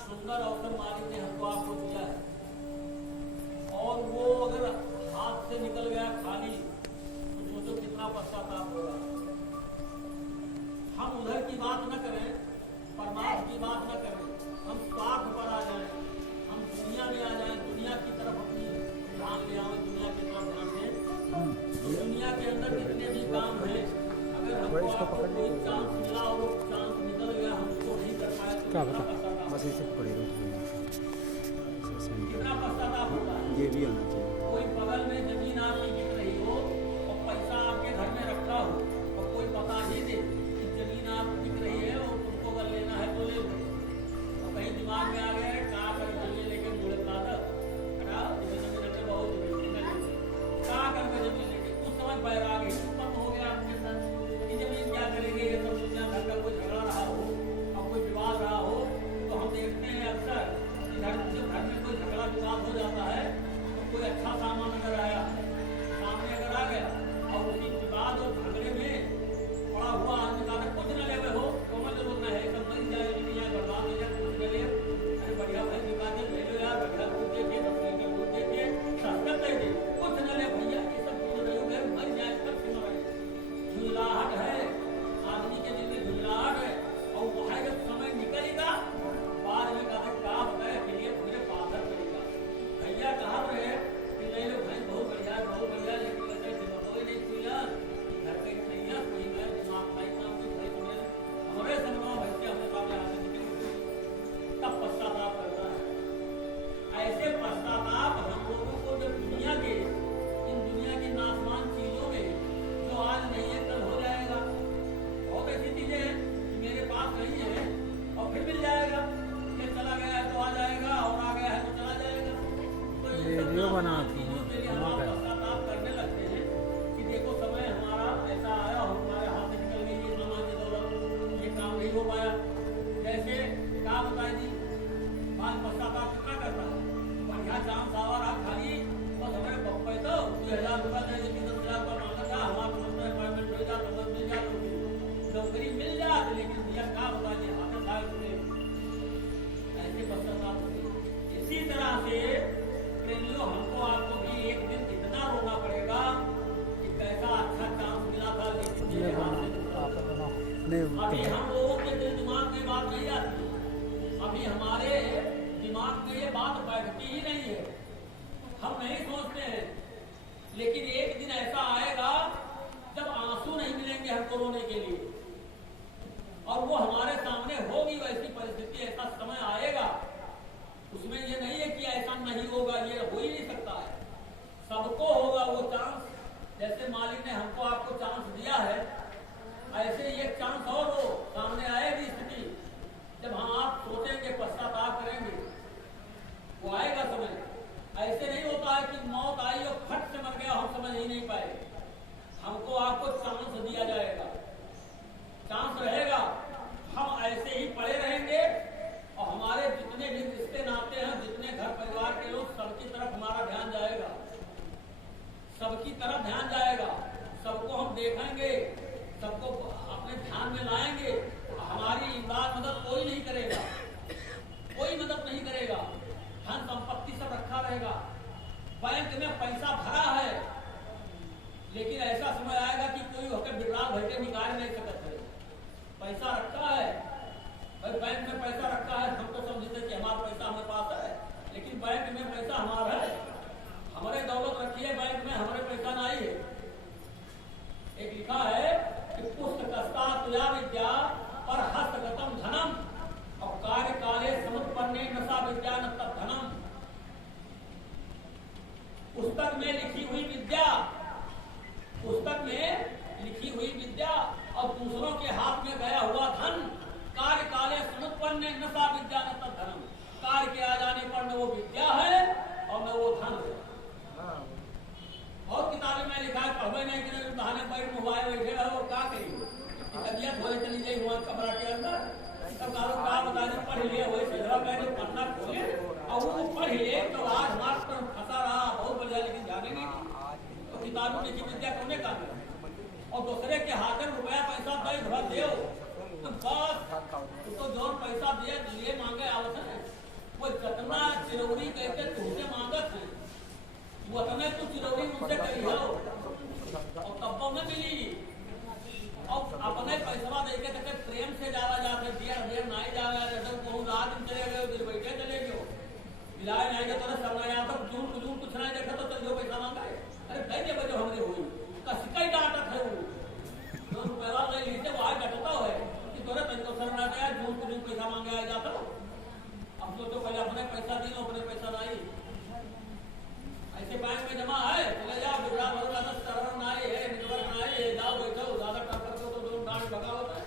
सुंदर अवसर मालिक ने हमको आपको दिया है और वो अगर हाथ से निकल गया खाली तो सोचो कितना पश्चाताप होगा। हम उधर की बात न करें, परमात्मा की बात न करें, हम स्वार्थ पर आ जाएं, हम दुनिया में आ जाएं, दुनिया की तरफ अपनी ध्यान ले आए, दुनिया की तरफ ध्यान दें। तो दुनिया के अंदर जितने भी काम है, अगर हमको कोई चांस मिला और वो चांस निकल गया, हम उसको नहीं कर पाए तो कितना पश्चाताप, बस ऐसे पड़ेगा कितना पश्चाताप होगा। ये भी आना चाहिए। कोई बगल में जमीन आपकी बिक रही हो और पैसा आपके घर में रखा हो और कोई बता ही दे कि जमीन आप बिक रही है और तुमको अगर लेना है तो ले लो, और कहीं दिमाग में आ गया है कहा कर जमीन लेके मुड़े दादा जमीन लेके बहुत जमीन कहा कर जमीन लेके उस समय बैराग ही उत्पन्न हो गया आपके अंदर कि जमीन क्या करेंगे। ये सब दुनिया घर का कोई झगड़ा रहा हो और कोई विवाद रहा हो तो हम देखते हैं अक्सर जब घर में कोई झगड़ा विवाद हो जाता है तो कोई अच्छा सामान अगर आया सामने अगर आ गया और उसी विवाद और झगड़े में पड़ा हुआ आदमी का कुछ न लेवे हो तो मत जरूर न है सब मर जाए दुनिया बर्बाद हो जाए कुछ न ले। अरे बढ़िया भाई विवाद ले लो यार, बढ़िया दूध देखे दूध देखे सस्ता दे दे, कुछ न ले भैया, ये सब दूध नहीं हो गए मर जाए सब क्यों रहे। झुंझलाहट है आदमी के दिल में, झुंझलाहट है और वह जब समय निकलेगा बाद में कहा क्या बताया के लिए पूरे पाथर करेगा। भैया कहा रहे कि ले लो भाई बहुत बढ़िया लेकिन कैसे दिमाग नहीं खुला घर पे नहीं है कोई मैं दिमाग भाई काम कुछ भाई तुम्हें हमारे सनवा भैया हमें सामने आने निकले तब पश्चाताप करना है। ऐसे पश्चाताप हम लोगों को जब दुनिया के इन दुनिया की नासमान चीजों में जो आज नहीं है कल हो जाएगा। बहुत ऐसी चीजें हैं मेरे पास नहीं है और फिर मिल जाएगा, चला गया है तो आ जाएगा और आ गया है तो चला जाएगा। तो वीडियो बनाती चीजों के लिए हम पश्चाताप करने लगते हैं कि देखो समय हमारा ऐसा आया और हमारे हाथ से निकल गई ये सामान की दौलत, ये काम नहीं हो पाया। जैसे क्या बताए जी बात पश्चाताप कितना करता है। बढ़िया चांस आवा रहा खाली बस हमारे पप्पे तो 2000 रुपया दे देती 10,000 का मांगा था हमारा अपॉइंटमेंट हो जाता बस मिल जाता नौकरी मिल जाती, लेकिन भैया क्या बता दिया हाथ साल ऐसे पश्चाताप होते। इसी तरह से प्रेमियों हमको आपको भी एक दिन इतना रोना पड़ेगा कि कैसा अच्छा चांस मिला था लेकिन मेरे हाथ से निकला। अभी हम लोगों के दिमाग में बात नहीं आती, अभी हमारे दिमाग में ये बात बैठती ही नहीं है, हम नहीं सोचते हैं। लेकिन एक दिन ऐसा आएगा जब आंसू नहीं मिलेंगे हमको रोने के लिए और वो हमारे सामने होगी वैसी परिस्थिति, ऐसा समय आएगा। उसमें ये नहीं है कि ऐसा नहीं होगा, ये हो ही नहीं सकता है, सबको होगा वो चांस। जैसे मालिक ने हमको आपको चांस दिया है ऐसे ये चांस और हो सामने आएगी स्थिति जब हम आप सोचेंगे पश्चाताप करेंगे, वो आएगा समय। ऐसे नहीं होता है कि मौत आई और फट से मर गया हम समझ ही नहीं पाए। हमको आपको चांस दिया जाएगा, चांस रहेगा, हम ऐसे ही पड़े रहेंगे और हमारे जितने भी रिश्ते नाते हैं, जितने घर परिवार के लोग, सबकी तरफ हमारा ध्यान जाएगा, सबकी तरफ ध्यान जाएगा, सबको हम देखेंगे, सबको अपने ध्यान में लाएंगे। हमारी इमदाद मदद कोई नहीं करेगा, कोई मदद नहीं करेगा, धन संपत्ति सब रखा रहेगा, बैंक में पैसा भरा है, लेकिन ऐसा समय आएगा कि कोई होकर विकराल भैटे निकाल नहीं सकता है। पैसा रखा है भाई, बैंक में पैसा रखा है, हम तो समझते कि हमारा पैसा हमारे पास है, लेकिन बैंक में पैसा हमारा है, हमारे दौलत रखी है बैंक में, हमारे पैसा नहीं है। एक लिखा है कि पुस्तकस्ता तुया विद्या और हस्तगतम धनम और कार्य काले समुत्पन्ने नशा विद्या न तत् धनम। पुस्तक में लिखी हुई विद्या, पुस्तक में लिखी हुई विद्या और दूसरों के हाथ में गया हुआ धन, कार्य काले समुत्पन्ने नशा विद्या न तत् धनम। कार्य के आ जाने पर न वो विद्या है और न वो धन है। बहुत किताबें में लिखा है पढ़वे नहीं कि बहाने पैर मोबाइल बैठे रहो क्या करिए, तबियत हो चली गई हुआ कमरा के अंदर, तब का बता दें पढ़ लिए वही सजरा पहले पढ़ना खोले और वो पढ़ लिए तो आज हमारे पर फंसा रहा बहुत बढ़िया, लेकिन जाने नहीं तो किताबों की विद्या कोने का और दूसरे के हाथ में रुपया पैसा दे धरा दे तो बस तो जो पैसा दिए लिए मांगे आवत है वो जितना चिरौरी कहते तुमसे मांगत है वो तने तू चिरौरी मुझसे कही हो और तब में मिली और अपने पैसा दे के तक प्रेम से जावा जाते देर नहीं जावे जब कहूँ रात में चले गए फिर बैठे चले गए मिलाए नहीं गए तो सब यहाँ तक जून कुछ नहीं देखा तो चल जो पैसा मांगा है अरे कई के बजे हमने हुई कसका ही डांटत है वो जो रुपया ले लीजिए वो आज डटता है कि तोरे तनिको सर ना गया जून पैसा मांगे आ जाता अब तो पहले अपने पैसा दी अपने पैसा नहीं ऐसे बैंक में जमा है चले जाओ बिगड़ा भर ज्यादा सर्वर ना है नेटवर्क ना है जाओ बैठो ज्यादा टक्कर को तो दोनों डांट भगा होता है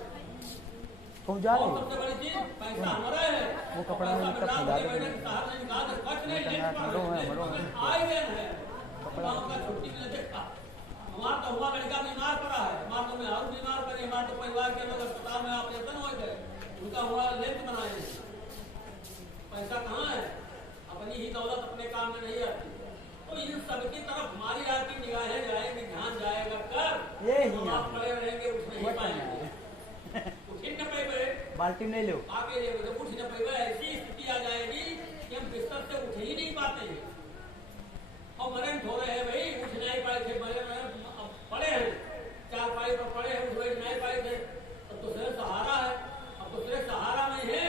तुम जा रहे हो सबसे बड़ी चीज पैसा हमारा है वो कपड़ा में तक खिला दे साहब ने निकाल दे कुछ नहीं लेट आए गए हैं कपड़ा का छुट्टी में देखा हमारा तो हुआ लड़का बीमार पड़ा है हमारा तो मैं और बीमार पड़े हमारे तो परिवार के लोग अस्पताल में ऑपरेशन हो गए उनका हुआ लेंथ बनाए पैसा कहाँ है अपनी ही दौलत अपने काम में नहीं आती तो इन सबकी तरफ हमारी आपकी निगाहें जाएगी ध्यान जाएगा कर ये ही हम आप खड़े रहेंगे उठ नहीं पाएंगे उठ ही न पाएंगे बाल्टी नहीं लो आगे जब उठ न पाएंगे ऐसी स्थिति आ जाएगी कि हम बिस्तर से उठ ही नहीं पाते और मरे हो रहे हैं भाई उठ नहीं पाए थे मरे पड़े हैं चार पाई पर पड़े हैं उठ नहीं पाए थे अब दूसरे सहारा है अब दूसरे सहारा में है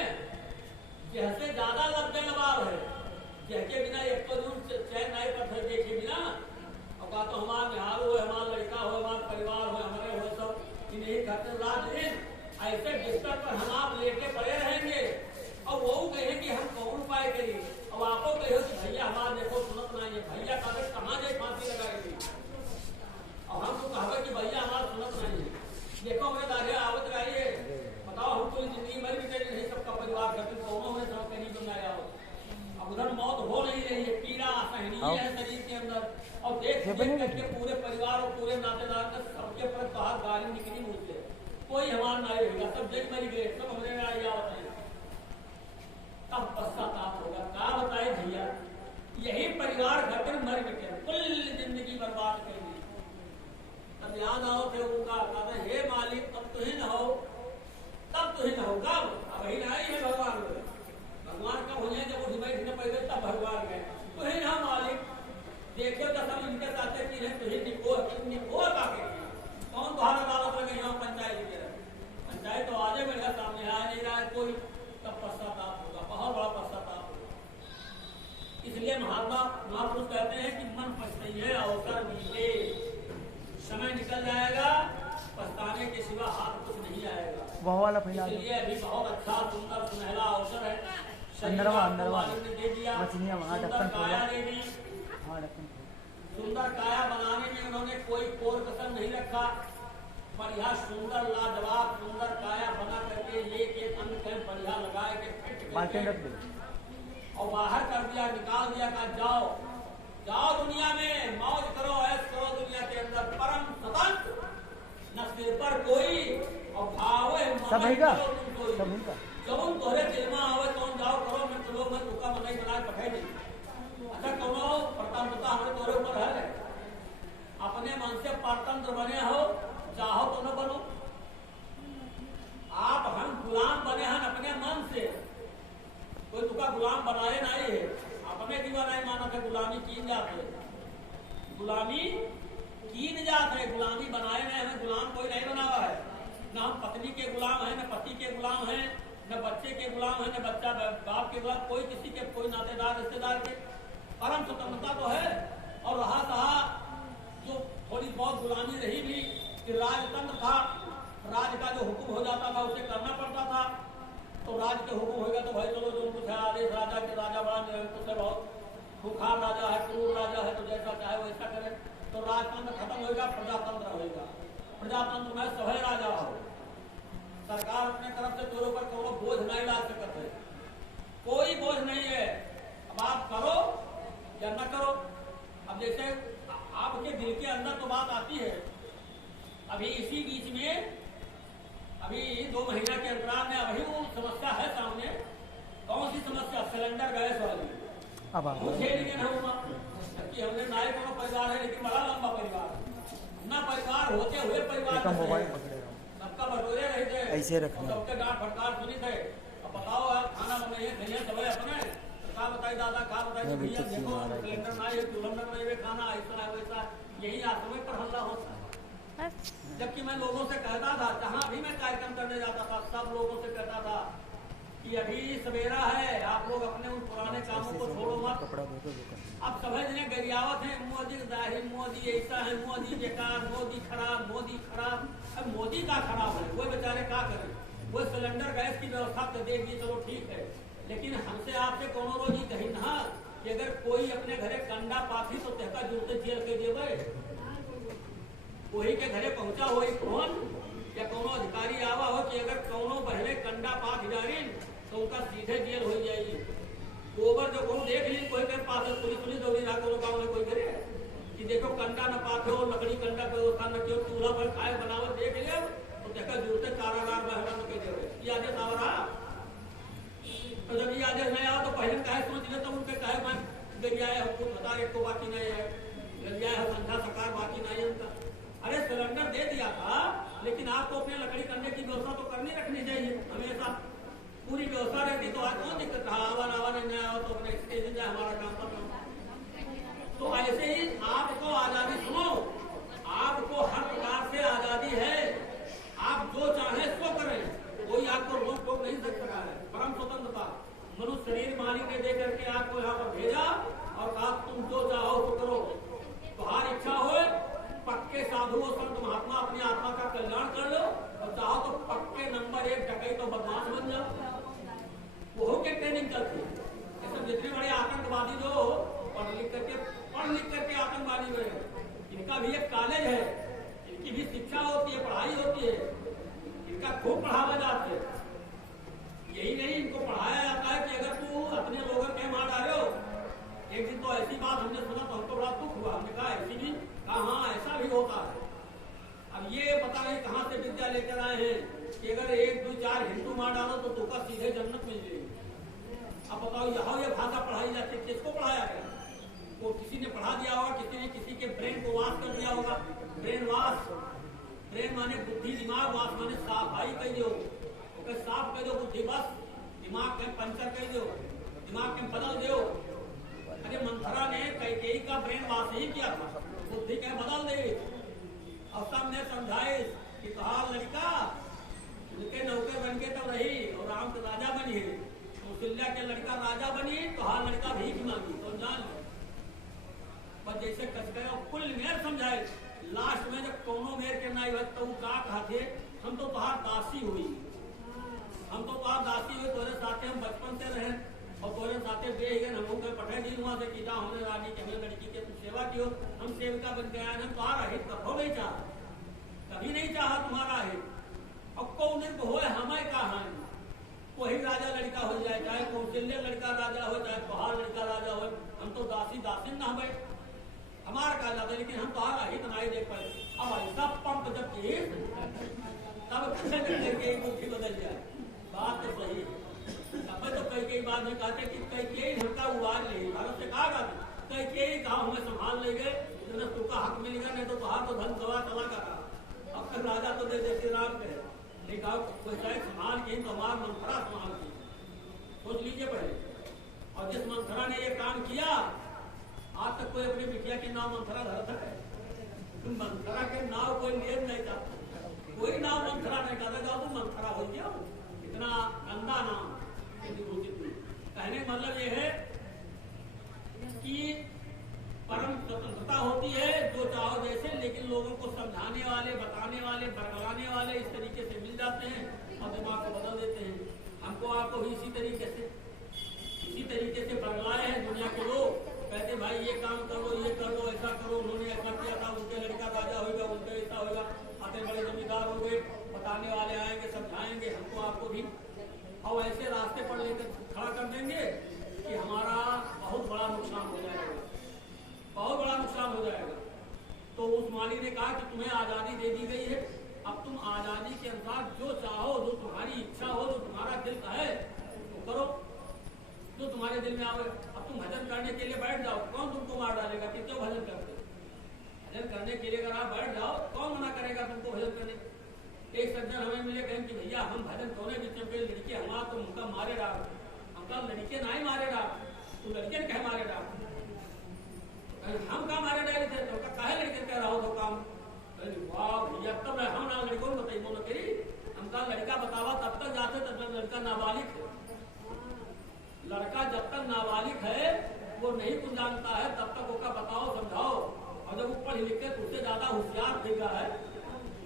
जैसे ज्यादा लगते लबाव है जैसे बिना एक तो दूर चैन नहीं पत्थर देखे बिना और कहा तो हमारा बिहार हो हमारा लड़का हो हमारा परिवार हो हमारे हो सब इन्हीं करते रात दिन ऐसे बिस्तर पर हम आप लेके पड़े रहेंगे और वो कहे कि हम कौन उपाय करिए अब आपको कहो कि भैया हमारा देखो सुनत नहीं है भैया कागज कहाँ जाए फांसी लगाएगी और हम तो कहा कि भैया हमारा सुनत नहीं है देखो हमें दागे आवत रहिए बताओ हम कोई जिंदगी भर भी कहीं नहीं सबका परिवार करते दोनों में सब कहीं बनाया हो अब उधर मौत हो नहीं रही है पीड़ा सहनीय है शरीर के अंदर और देख करके पूरे परिवार और पूरे नातेदार का सबके पर बाहर गाली निकली मुझसे कोई हमारा नहीं रहेगा सब जग मरी गए सब हमने में आया होते हैं तब पश्चाताप होगा क्या बताए भैया यही परिवार घर पर मर गए कुल जिंदगी बर्बाद कर दी तब याद आओ थे उनका कहते हे मालिक तब तो ही न हो तब तो ही न होगा अब ही नहीं है भगवान भगवान कब हो जाए जब उठ बैठ न पड़े तब भगवान गए तो ही ना मालिक देखियो तो सब इनके साथ की है तो ही निको काके कौन बाहर अदालत लगे यहाँ पंचायत के पंचायत तो आजे मेरे सामने आ नहीं रहा है कोई तब पश्चाताप होगा बहुत बड़ा पश्चाताप होगा इसलिए महात्मा महापुरुष कहते हैं कि मन पछताइए अवसर मिले समय निकल जाएगा पछताने के सिवा हाथ कुछ नहीं आएगा वह वाला फैला दो इसलिए अभी बहुत अच्छा सुंदर सुनहरा अवसर है अंदरवा दे दिया मछलियाँ वहाँ ढक्कन खोला हाँ ढक्कन सुंदर काया बनाने में उन्होंने कोई कोर कसर नहीं रखा बढ़िया सुंदर लाजवाब सुंदर काया बना करके एक अंग के बढ़िया लगाए के फिट बाल्टी रख दो और बाहर कर दिया निकाल दिया कहा जाओ जाओ दुनिया में मौज करो ऐश करो दुनिया के अंदर परम स्वतंत्र न सिर पर कोई और भाव सब है का जब उन तोहरे दिल में आवे तो जाओ करो मैं तो लोग मैं तुका बनाई बना पठाई नहीं अच्छा कहो प्रतंत्रता हमारे तोरे ऊपर है अपने मन से परतंत्र बने हो चाहो तो न बनो आप हम गुलाम बने हैं अपने मन से कोई तुका गुलाम बनाए नहीं है अपने दीवार नहीं माना था गुलामी कीन जाते गुलामी कीन जाते है गुलामी बनाए नहीं हमें गुलाम कोई नहीं बना हुआ है न हम पत्नी के गुलाम है न पति के गुलाम है न बच्चे के गुलाम है न बच्चा बाप के गुलाम कोई किसी के कोई नातेदार रिश्तेदार के परम स्वतंत्रता तो है और रहा सहा जो थोड़ी बहुत गुलामी रही भी कि राजतंत्र था राज का जो हुक्म हो जाता था उसे करना पड़ता था तो राज के हुक्म होगा तो भाई चलो जो कुछ है आदेश राजा के राजा बड़ा निरंकुश है बहुत खुखार राजा है क्रूर राजा है तो जैसा चाहे वैसा करे तो राजतंत्र खत्म होगा प्रजातंत्र होगा प्रजातंत्र में सभे राजा हो सरकार अपने तरफ से तोरों पर कोनो बोझ नहीं ला सकते कोई बोझ नहीं है अब आप करो या न करो अब जैसे आपके दिल के अंदर तो बात आती है अभी इसी बीच में अभी 2 महीना के अंतराल में अभी वो समस्या है सामने कौन सी समस्या सिलेंडर गैस वाली अब मुझे नहीं ना हुआ कि हमने नाय को परिवार है लेकिन बड़ा लंबा परिवार ना परिवार होते हुए परिवार मोबाइल पकड़े सबका सबका बटोरे रहे थे, ऐसे रखना। और सबके डांट फटकार सुनी थे। अब बताओ यार, खाना बनाइए खाइए सब अपने, का बताई दादा, का बताई मैं भी भैया, तो सीन देखो आ रहा है। सिलेंडर ना ये चूल्हा में बनाइए खाना, ऐसा है वैसा, यही आश्रम पर हल्ला होता है। जबकि मैं लोगों से कहता था, जहाँ भी मैं कार्यक्रम करने जाता था, सब लोगों से कहता था कि अभी सवेरा है, आप लोग अपने उन पुराने कामों को छोड़ो मत। कपड़ा धो के अब समझने गरियावत है, मोदी जाहिर, मोदी ऐसा है, मोदी बेकार, मोदी खराब, मोदी खराब। अब मोदी का खराब है, वो बेचारे क्या करें, वो सिलेंडर गैस की व्यवस्था कर देगी, चलो ठीक है, लेकिन हमसे आपसे कोनो रोज ही कही ना कि अगर कोई अपने घरे कंडा पाथी तो तेका जुड़ते जेल के देवे, कोई के घरे पहुंचा हो कौन या कोनो अधिकारी आवा हो कि अगर कोनो बहरे कंडा पाथ जारी तो उनका सीधे जेल हो जाएगी। गोबर जो को देख ली कोई के पास पुलिस दौड़ी रहा कोनो गाँव में कोई करे कि देखो कंडा न पाथे हो, लकड़ी कंडा व्यवस्था न क्यों, चूल्हा पर खाए बनावट देख लिया तो देखा जुड़ते कारागार बहरा न कह देवे। ये आदेश आ रहा, तो जब ये आदेश नहीं आया तो पहले कहे सोच ले, तो उनके कहे मैं गरियाए हमको बता एक को बाकी नहीं है, गरियाए है संध्या सकार बाकी नहीं है उनका। अरे सिलेंडर दे दिया था, लेकिन आपको अपने लकड़ी करने की व्यवस्था तो करनी रखनी चाहिए हमेशा। पूरी व्यवस्था रहती तो आज कौन दिक्कत था, आवा नहीं आया तो अपने स्टेशन जाए हमारा काम कर। तो ऐसे ही आपको आजादी, सुनो, आपको हर प्रकार से आजादी है, आप जो चाहे सो करें, कोई आपको रोक टोक नहीं सकता है, परम स्वतंत्रता। मनुष्य शरीर मालिक ने दे करके आपको यहाँ पर भेजा और आप तुम जो चाहो तो करो, तुम्हारी इच्छा हो पक्के साधु संत महात्मा अपनी आत्मा का कल्याण कर लो, और चाहो तो पक्के नंबर 1 डकैत तो बदमाश बन जाओ। वो के ट्रेनिंग करती है, ऐसे जितने बड़े आतंकवादी जो पढ़ लिख करके आतंकवादी बने, इनका भी एक कॉलेज है, इनकी भी शिक्षा होती है, पढ़ाई होती है, इनका खूब पढ़ावा जाता है। यही नहीं, इनको पढ़ाया जाता है कि अगर तू अपने लोगों के मार डालो। एक दिन तो ऐसी बात हमने सुना तो हमको बड़ा दुख हुआ, हमने कहा ऐसी भी, कहा हाँ ऐसा भी होता है। अब ये पता नहीं कहाँ से विद्या लेकर आए हैं कि अगर 1 2 4 हिंदू मार डालो तो तुमका सीधे जन्नत मिल जाएगी। अब बताओ यहाँ ये भाषा पढ़ाई जाती है, किसको पढ़ाया गया? वो किसी ने पढ़ा दिया होगा, किसी ने किसी के ब्रेन को वाश कर दिया होगा। ब्रेन वाश, ब्रेन माने बुद्धि, दिमाग, वाश माने सफाई कह दो, साफ कह दो बुद्धि, बस दिमाग के पंचर कह दो, दिमाग के बदल दो। अरे मंथरा ने कैकेयी का ब्रेन वाश ही किया था, बुद्धि के बदल दे। और सबने समझाए कि कहा लड़का उनके नौकर बन के तो रही और राम के राजा बनी है, कौशल्या के लड़का राजा बनी तो हाँ लड़का भीख मांगी तो जान लो। पर जैसे कसकर कुल मेर समझाए, लास्ट में जब कोनो मेर के नाई वक्त तो का कहते हम तो तुहार दासी हुई, हम तो तुहार दासी हुई, तोरे साथे हम बचपन से रहे और तोरे साथे दे गए, हम के पठे जी वहां से कीजा हमने रानी के हमें लड़की के तुम सेवा की हो, हम सेविका बन के आए, हम तुम्हारा हित कभी नहीं चाहा, कभी नहीं चाहा तुम्हारा हित। अब कौन दिन को हो हमें कहा वही राजा लड़का हो जाए, चाहे कौशल्य लड़का राजा हो, चाहे तुहार लड़का राजा हो, हम तो दासी दासिन ना हमें हमारा कहा जाता है, लेकिन हम तुम्हारा हित नहीं देख पाए। अब ऐसा पंप जब की तब करके बुद्धि बदल जाए, बात तो सही है। अब तो कई बात में कहते कि कई ढंका उबार ले, भारत से कहा जाता कई गाँव हमें संभाल ले गए, तुमका हक मिल गया, नहीं तो तुहार तो धन गवा चला करा। अब तक राजा तो दे देते राम के नहीं कहा कोई चाहे संभाल के तो हमारा मंथरा संभाल की, सोच लीजिए पहले। और जिस मंथरा ने ये काम किया, आज तक कोई अपनी बिटिया के नाम मंथरा धरता है? मंथरा के नाव कोई नियम नहीं चाहता, कोई नाम मंथरा नहीं कहता, जाओ तुम मंथरा हो गया, इतना गंदा नाम कहने मतलब ये है कि परम स्वतंत्रता होती है, जो चाहो जैसे, लेकिन लोगों को समझाने वाले, बताने वाले, बरगलाने वाले इस तरीके से मिल जाते हैं और दिमाग को बदल देते हैं। हमको आपको भी इसी तरीके से बरगलाए हैं दुनिया के लोग, कहते भाई ये काम करो, ये कर लो, ऐसा करो, उन्होंने ऐसा किया था, उनके लड़का राजा होगा, उनका ऐसा होगा, आते बड़े जमींदार हो गए, बताने वाले आएंगे, समझाएंगे हमको आपको भी, और ऐसे रास्ते पर लेकर खड़ा कर देंगे कि हमारा बहुत बड़ा नुकसान हो जाएगा, बहुत बड़ा नुकसान हो जाएगा। तो उस माली ने कहा कि तुम्हें आज़ादी दे दी गई है, अब तुम आज़ादी के अनुसार जो चाहो, जो तुम्हारी इच्छा हो, जो तुम्हारा दिल है तो करो, जो तुम्हारे दिल में आवे। अब तुम भजन करने के लिए बैठ जाओ, कौन तुमको मार डालेगा कि क्यों भजन करते? भजन करने के लिए अगर आप बैठ जाओ, कौन मना करेगा तुमको भजन करने? एक सज्जन हमें मिले, कहें कि भैया हम भजन तोने बीच में लड़के हमारा तो उनका मारे डाल, हमका लड़के ना ही मारे डाल, तू लड़के ने कहे मारे डाल, हम का मारे डाले थे तो कहे लड़के कह रहा हो तो काम। वाह भैया तब हम ना लड़कों को बताइए बोलो तेरी हमका लड़का बतावा तब तक जाते तब तक लड़का नाबालिग है। लड़का जब तक नाबालिग है वो नहीं कुछ जानता है तब तक उसका बताओ समझाओ, और जब वो पढ़ लिख के उससे ज्यादा होशियार થઈ गया है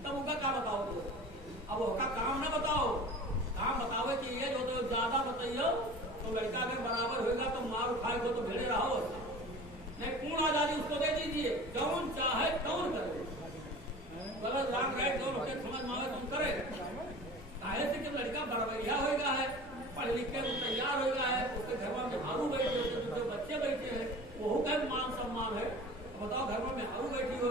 तब उसका क्या बताओ तो। अब उसका काम ना बताओ, काम बताओ कि ये जो तो ज्यादा बताइयो तो लड़का अगर बराबर होगा तो मार उठाएगा तो भेड़े रहो, नहीं पूर्ण आजादी उसको दे दीजिए, कौन चाहे कौन करे, गलत रंग राइट जो लोग समझ में आवे तुम करे। काहे से कि लड़का बराबरिया होगा है, पढ़ लिख के तैयार होगा है, उसके घर में हरू बैठे होते दूसरे बच्चे बैठे हैं, वो का मान सम्मान है। बताओ घर में हरू बैठी हो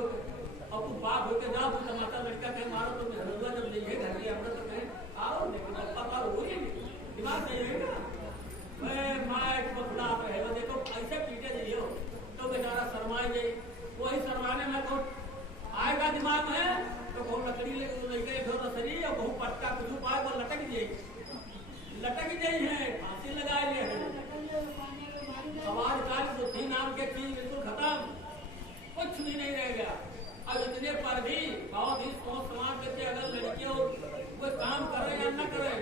और तू बाप होके जाओ तू टमाटर लड़का कहीं मारो तो मेहरुआ जब ले घर के अंदर तो कहीं आओ लेकिन पता हो ही दिमाग नहीं रहेगा। मैं माँ बदला है वो देखो ऐसे पीटे जाइए तो बेचारा शर्माए गई, वही शर्माने में तो आएगा दिमाग में तो बहुत लकड़ी लेके धो शरीर और बहुत पटका कुछ पाए वो लटक गई है, फांसी लगाए लिए हैं। समाज काल बुद्धि नाम के चीज बिल्कुल खत्म, कुछ भी नहीं रह गया। अब इतने पर भी बहुत ही सोच समाज देते अगर लड़कियों कोई काम करे या न करे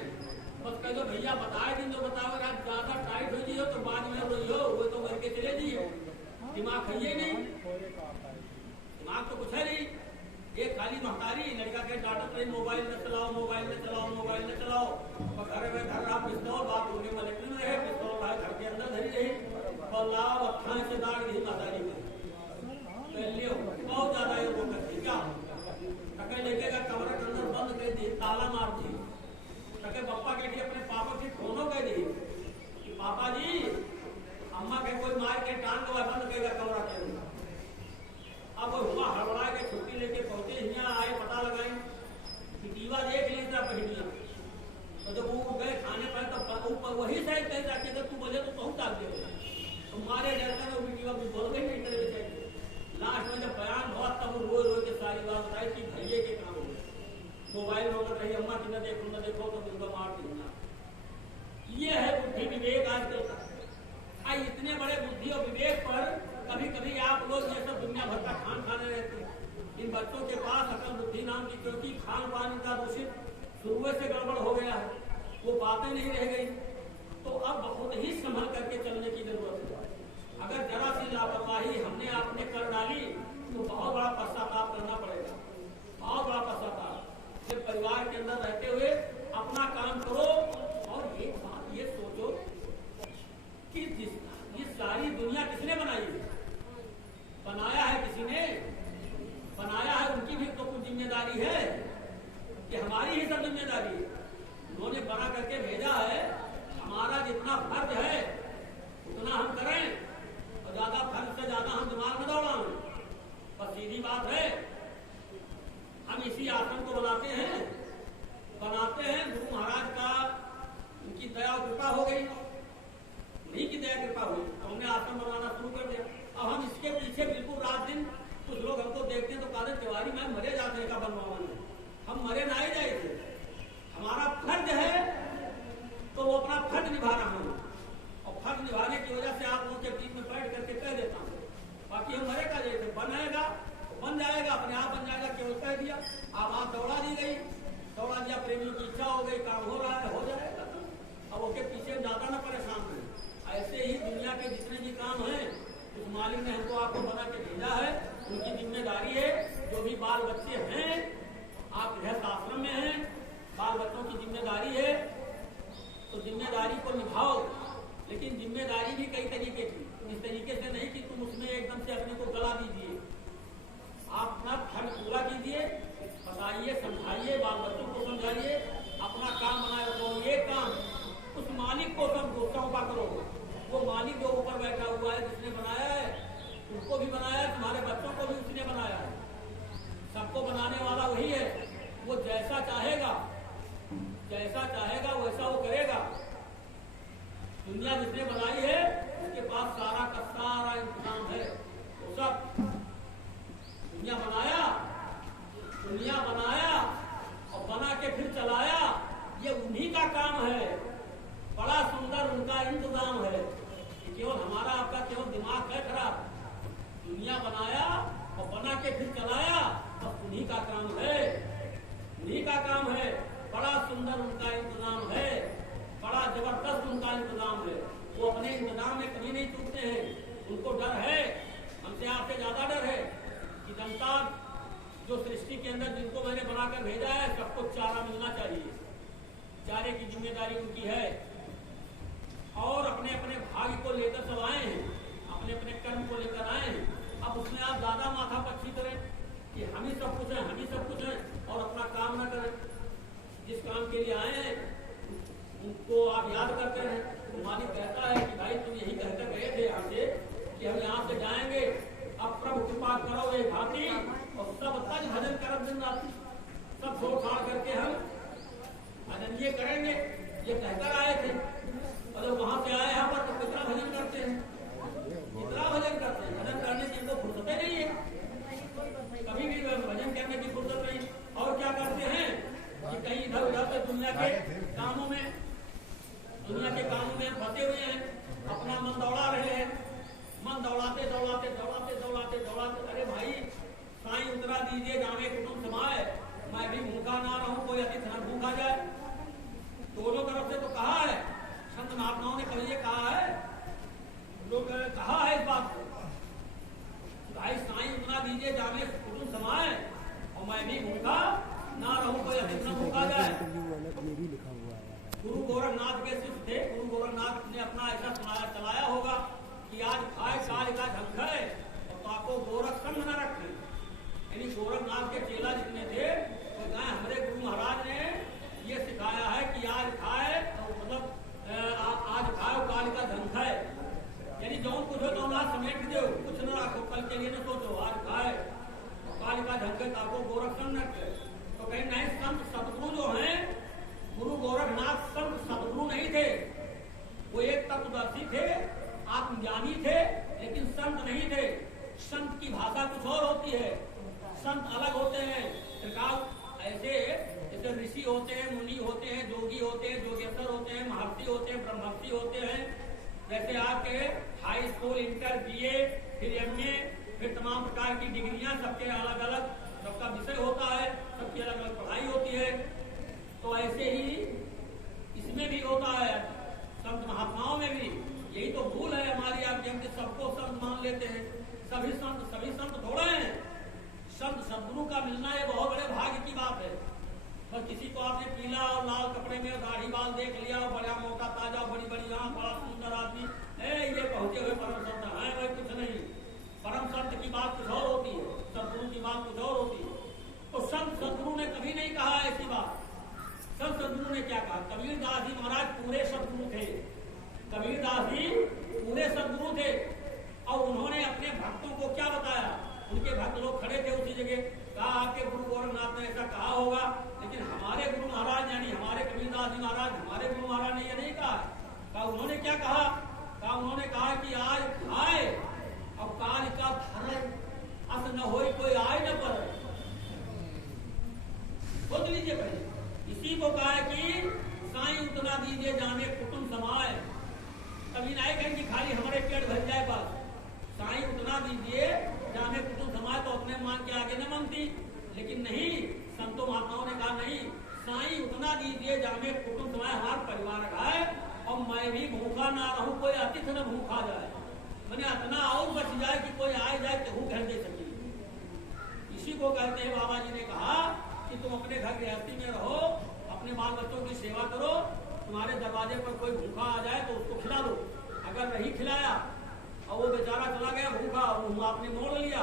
बस कह दो भैया बताए दिन जो बताओ रात ज्यादा टाइट हो जाइए तो बाद में रोइयो वो तो करके चले जाइए, दिमाग है नहीं, दिमाग तो कुछ है नहीं। एक खाली महतारी लड़का के डांटत रही मोबाइल न चलाओ मोबाइल न चलाओ मोबाइल न चलाओ, और घर में घर आप पिस्तौल बात होने मलेक्ट्री में रहे पिस्तौल लाए घर के अंदर धरी रही और लाओ अट्ठाई से दाग दी महतारी में लियो बहुत ज्यादा ये रोक करती क्या टके लेके का कमरे के अंदर बंद कर दी, ताला मार दी, टके पप्पा के लिए अपने पापा की फोनो कह दी कि पापा जी अम्मा के कोई मार के टांग बंद करेगा कमरा के अंदर। अब वो हुआ हड़बड़ा के छुट्टी लेके पहुंचे, यहाँ आए पता लगाए कि दीवा देख ली था पहनिया, तो जब वो गए खाने पर तब ऊपर वही साइड कहीं जाके जब तू बोले तो पहुंच जाते हो तो मारे डरता है वो दीवा भी बोल गई नहीं करे चाहिए। लास्ट में जब बयान हुआ तब वो रो के सारी बात बताई कि भैया के काम हो मोबाइल रोक रही अम्मा की न देखो तो उनको मार देना। ये है बुद्धि विवेक आजकल का। इतने बड़े बुद्धि और विवेक पर कभी कभी आप लोग ये सब दुनिया भर का खान खाने रहते हैं। इन बच्चों के पास अकल बुद्धि नाम की क्योंकि खान पान का दूषित शुरू से गड़बड़ हो गया है, वो बातें नहीं रह गई, तो अब बहुत ही संभल करके चलने की जरूरत है। अगर जरा सी लापरवाही हमने आपने कर डाली तो बहुत बड़ा पश्चाताप करना पड़ेगा, बहुत बड़ा पश्चाताप। जब परिवार के अंदर रहते हुए अपना काम करो और एक बात ये सोचो कि ये सारी दुनिया किसने बनाई है? बनाया है किसी ने, बनाया है उनकी भी तो कुछ जिम्मेदारी है कि हमारी ही सब जिम्मेदारी है। उन्होंने बना करके भेजा है, हमारा जितना फर्ज है उतना हम करें और ज्यादा फर्ज से ज्यादा हम दिमाग में दौड़ाएं। बस सीधी बात है, हम इसी आसन को बनाते हैं गुरु महाराज का उनकी दया और कृपा हो गई, उन्हीं की दया कृपा हुई तो हमने आसन बनाना शुरू कर दिया। अब हम इसके पीछे बिल्कुल रात दिन कुछ लोग हमको देखते हैं तो कहते तिवारी में मरे जाने का बनवावा नहीं, हम मरे ना ही जाए थे, हमारा फर्ज है तो वो अपना फर्ज निभा रहा हूँ और फर्ज निभाने की वजह से आप लोगों के बीच में बैठ करके कह देता हूँ। बाकी हम मरे का जैसे बनेगा बन जाएगा, अपने आप बन जाएगा, केवल कह दिया आवाज दौड़ा दी गई, दौड़ा दिया, प्रेमियों की इच्छा हो गई, काम हो रहा है, हो जाएगा। अब उसके पीछे ज्यादा ना परेशान हो। ऐसे ही दुनिया के जितने भी काम हैं उस मालिक ने हमको आपको बना के भेजा है, उनकी जिम्मेदारी है। जो भी बाल बच्चे हैं, आप गृहस्थ आश्रम में हैं, बाल बच्चों की जिम्मेदारी है तो जिम्मेदारी को निभाओ, लेकिन जिम्मेदारी भी कई तरीके की, इस तरीके से नहीं कि तुम उसमें एकदम से अपने को गला दीजिए। आप अपना फर्ज पूरा कीजिए, बताइए, समझाइए, बाल बच्चों को समझाइए, अपना काम बनाए रखो। ये काम उस मालिक को सब सौंपा करो, वो मालिक जो ऊपर बैठा हुआ है जिसने बनाया है उसको भी बनाया है, तुम्हारे बच्चों को भी उसने बनाया है, सबको बनाने वाला वही है। वो जैसा चाहेगा वैसा वो करेगा। दुनिया जिसने बनाई है उसके पास सारा का सारा इंतजाम है। वो सब दुनिया बनाया और बना चलाया, ये उन्हीं का काम है। बड़ा सुंदर उनका इंतजाम है। केवल हमारा आपका केवल दिमाग है खराब। दुनिया बनाया और बना के फिर चलाया, बस उन्हीं का काम है, उन्हीं का काम है। बड़ा सुंदर उनका इंतजाम है, बड़ा जबरदस्त उनका इंतजाम है। वो अपने इंतजाम में कभी नहीं चूकते हैं। उनको डर है, हमसे आपसे ज्यादा डर है कि जनता जो सृष्टि के अंदर जिनको मैंने बनाकर भेजा है, सबको चारा मिलना चाहिए। चारे की जिम्मेदारी उनकी है और अपने अपने भाग्य को लेकर सब आए हैं, अपने अपने कर्म को लेकर आए हैं। अब उसमें आप ज्यादा माथा पच्ची करें कि हम ही सब कुछ है, हम ही सब कुछ है और अपना काम न करें। जिस काम के लिए आए हैं उनको आप याद करते हैं। मालिक कहता है कि भाई तुम यही कहकर गए थे यहाँ से कि हम यहाँ से जाएंगे, अब प्रभु कृपा करो रे भांति और सब तज भजन करब दिन राति, सब छोड़ छाड़ करके हम भजन ये करेंगे, ये कहकर आए थे। और जब वहां से आए यहाँ पर तो कितना भजन करते हैं, कितना भजन करते हैं। भजन करने की इनको फुर्सत नहीं है, कभी भी भजन करने की फुर्सत नहीं। और क्या करते हैं कि कहीं इधर उधर से दुनिया के कामों में फंसे हुए हैं, अपना मन दौड़ा रहे हैं। मन दौड़ाते दौड़ाते दौड़ाते दौड़ाते दौड़ाते अरे भाई साईं उतरा दीजिए जामे कुटुंब समाए, मैं भी भूखा ना रहूं, कोई अतिथि न भूखा जाए। दोनों तरफ से तो कहा है, संत महात्माओं ने कभी ये कहा है, लोग कहा है इस बात को, भाई साईं उतरा दीजिए जामे कुटुंब समाए और मैं भी भूखा ना रहूं, कोई अतिथि न भूखा जाए। गुरु गोरखनाथ के शिष्य थे। गुरु गोरखनाथ ने अपना ऐसा चलाया होगा कि आज खाए काल का ढंग है और ताको गोरख संग न रखे। यानी गोरखनाथ के चेला जितने थे तो कहा हमारे गुरु महाराज ने ये सिखाया है कि आज खाए तो मतलब आज खाओ काल का ढंग है। यानी जो कुछ हो तो आज समेट दो, कुछ न रखो, कल के लिए न सोचो, आज खाए काल का ढंग है, ताको गोरख संग न रखे। तो कहीं नहीं, संत सतगुरु जो है, गुरु गोरखनाथ संत सदगुरु नहीं थे, वो एक तत्वदर्शी थे, आत्मज्ञानी थे, लेकिन संत नहीं थे। संत की भाषा कुछ और होती है, संत अलग होते हैं। त्रिकाल ऐसे जैसे ऋषि होते हैं, मुनि होते हैं, जोगी होते हैं, जोगेश्वर होते हैं, महर्षि होते हैं, ब्रह्मर्षि होते हैं। जैसे आपके हाई स्कूल, इंटर, बीए, फिर एमए, फिर तमाम प्रकार की डिग्रियां, सबके अलग अलग सबका विषय होता है, सबकी अलग अलग पढ़ाई होती है। तो ऐसे ही इसमें भी होता है, संत महात्माओं में भी यही तो भूल है हमारी आपकी, हम सबको संत मान लेते हैं। सभी संत थोड़े हैं। संत सदगुरु का मिलना ये बहुत बड़े भाग्य की बात है। और किसी को आपने पीला और लाल कपड़े में दाढ़ी बाल देख लिया, बड़ा मोटा ताजा, बड़ी बड़ी आंख, बड़ा सुंदर आदमी, ये पहुंचे हुए परम संत है, वही कुछ नहीं। परम संत की बात कुछ और होती है, सदगुरु की बात कुछ और होती है। तो संत सदगुरु ने कभी नहीं कहा ऐसी बात। संत सदगुरु ने क्या कहा? कबीरदास जी महाराज पूरे सदगुरु थे, कबीरदास जी पूरे सदगुरु थे। और उन्होंने अपने भक्तों को क्या बताया? उनके भक्त लोग खड़े थे उसी जगह, कहा आपके गुरु गोरखनाथ ने ऐसा कहा होगा, लेकिन हमारे गुरु महाराज यानी हमारे कबीरदास जी महाराज, हमारे गुरु महाराज ने यह नहीं कहा। उन्होंने क्या कहा? उन्होंने कहा कि आज आए और काल का धर्म अस न हो, कोई आए न पर। सोच लीजिए पहले, इसी को कहा कि साईं उतना दीजिए जाने कुटुंब समाए। कभी नहीं कहेंगे खाली हमारे पेट भर जाए बस। साईं उतना दीजिए जाने कुटुंब समाए तो अपने मान के आगे न मांगती, लेकिन नहीं, संतों महात्माओं ने कहा नहीं, साईं उतना दीजिए जाने कुटुंब समाए, हमारा परिवार खाए और मैं भी भूखा ना रहूं, कोई अतिथि न भूखा जाए। मैंने इतना और बच जाए कि कोई आए जाए तो भूख घर दे सके। इसी को कहते हैं, बाबा जी ने कहा कि तुम अपने घर गृहस्थी में रहो, अपने बाल बच्चों की सेवा करो, तुम्हारे दरवाजे पर कोई भूखा आ जाए तो उसको खिला दो। अगर नहीं खिलाया और वो बेचारा चला गया भूखा, वो आपने मोड़ लिया,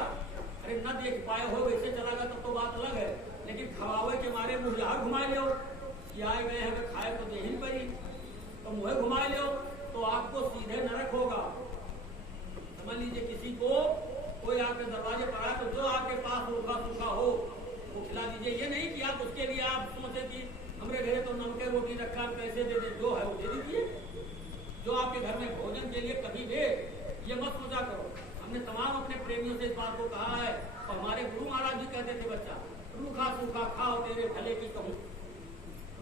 अरे न देख पाए हो वैसे चला गया तब तो बात अलग है, लेकिन खवावे के मारे मुँह यहाँ घुमा लो कि आए गए हैं खाए तो दे ही पड़ी, तो मुँह घुमा लो तो आपको सीधे नरक होगा। समझ लीजिए, किसी को कोई आपके दरवाजे पर आए तो जो आपके पास रूखा सूखा हो वो खिला दीजिए। ये नहीं कि आप उसके लिए आप सोचे कि हमारे घरे तो नमके रोटी रखा, कैसे दे दे, जो है वो दे दीजिए। जो आपके घर में भोजन के लिए कभी दे, ये मत सोचा करो। हमने तमाम अपने प्रेमियों से इस बात को कहा है, और हमारे गुरु महाराज भी कहते थे, बच्चा रूखा सूखा खाओ तेरे भले की कहूँ।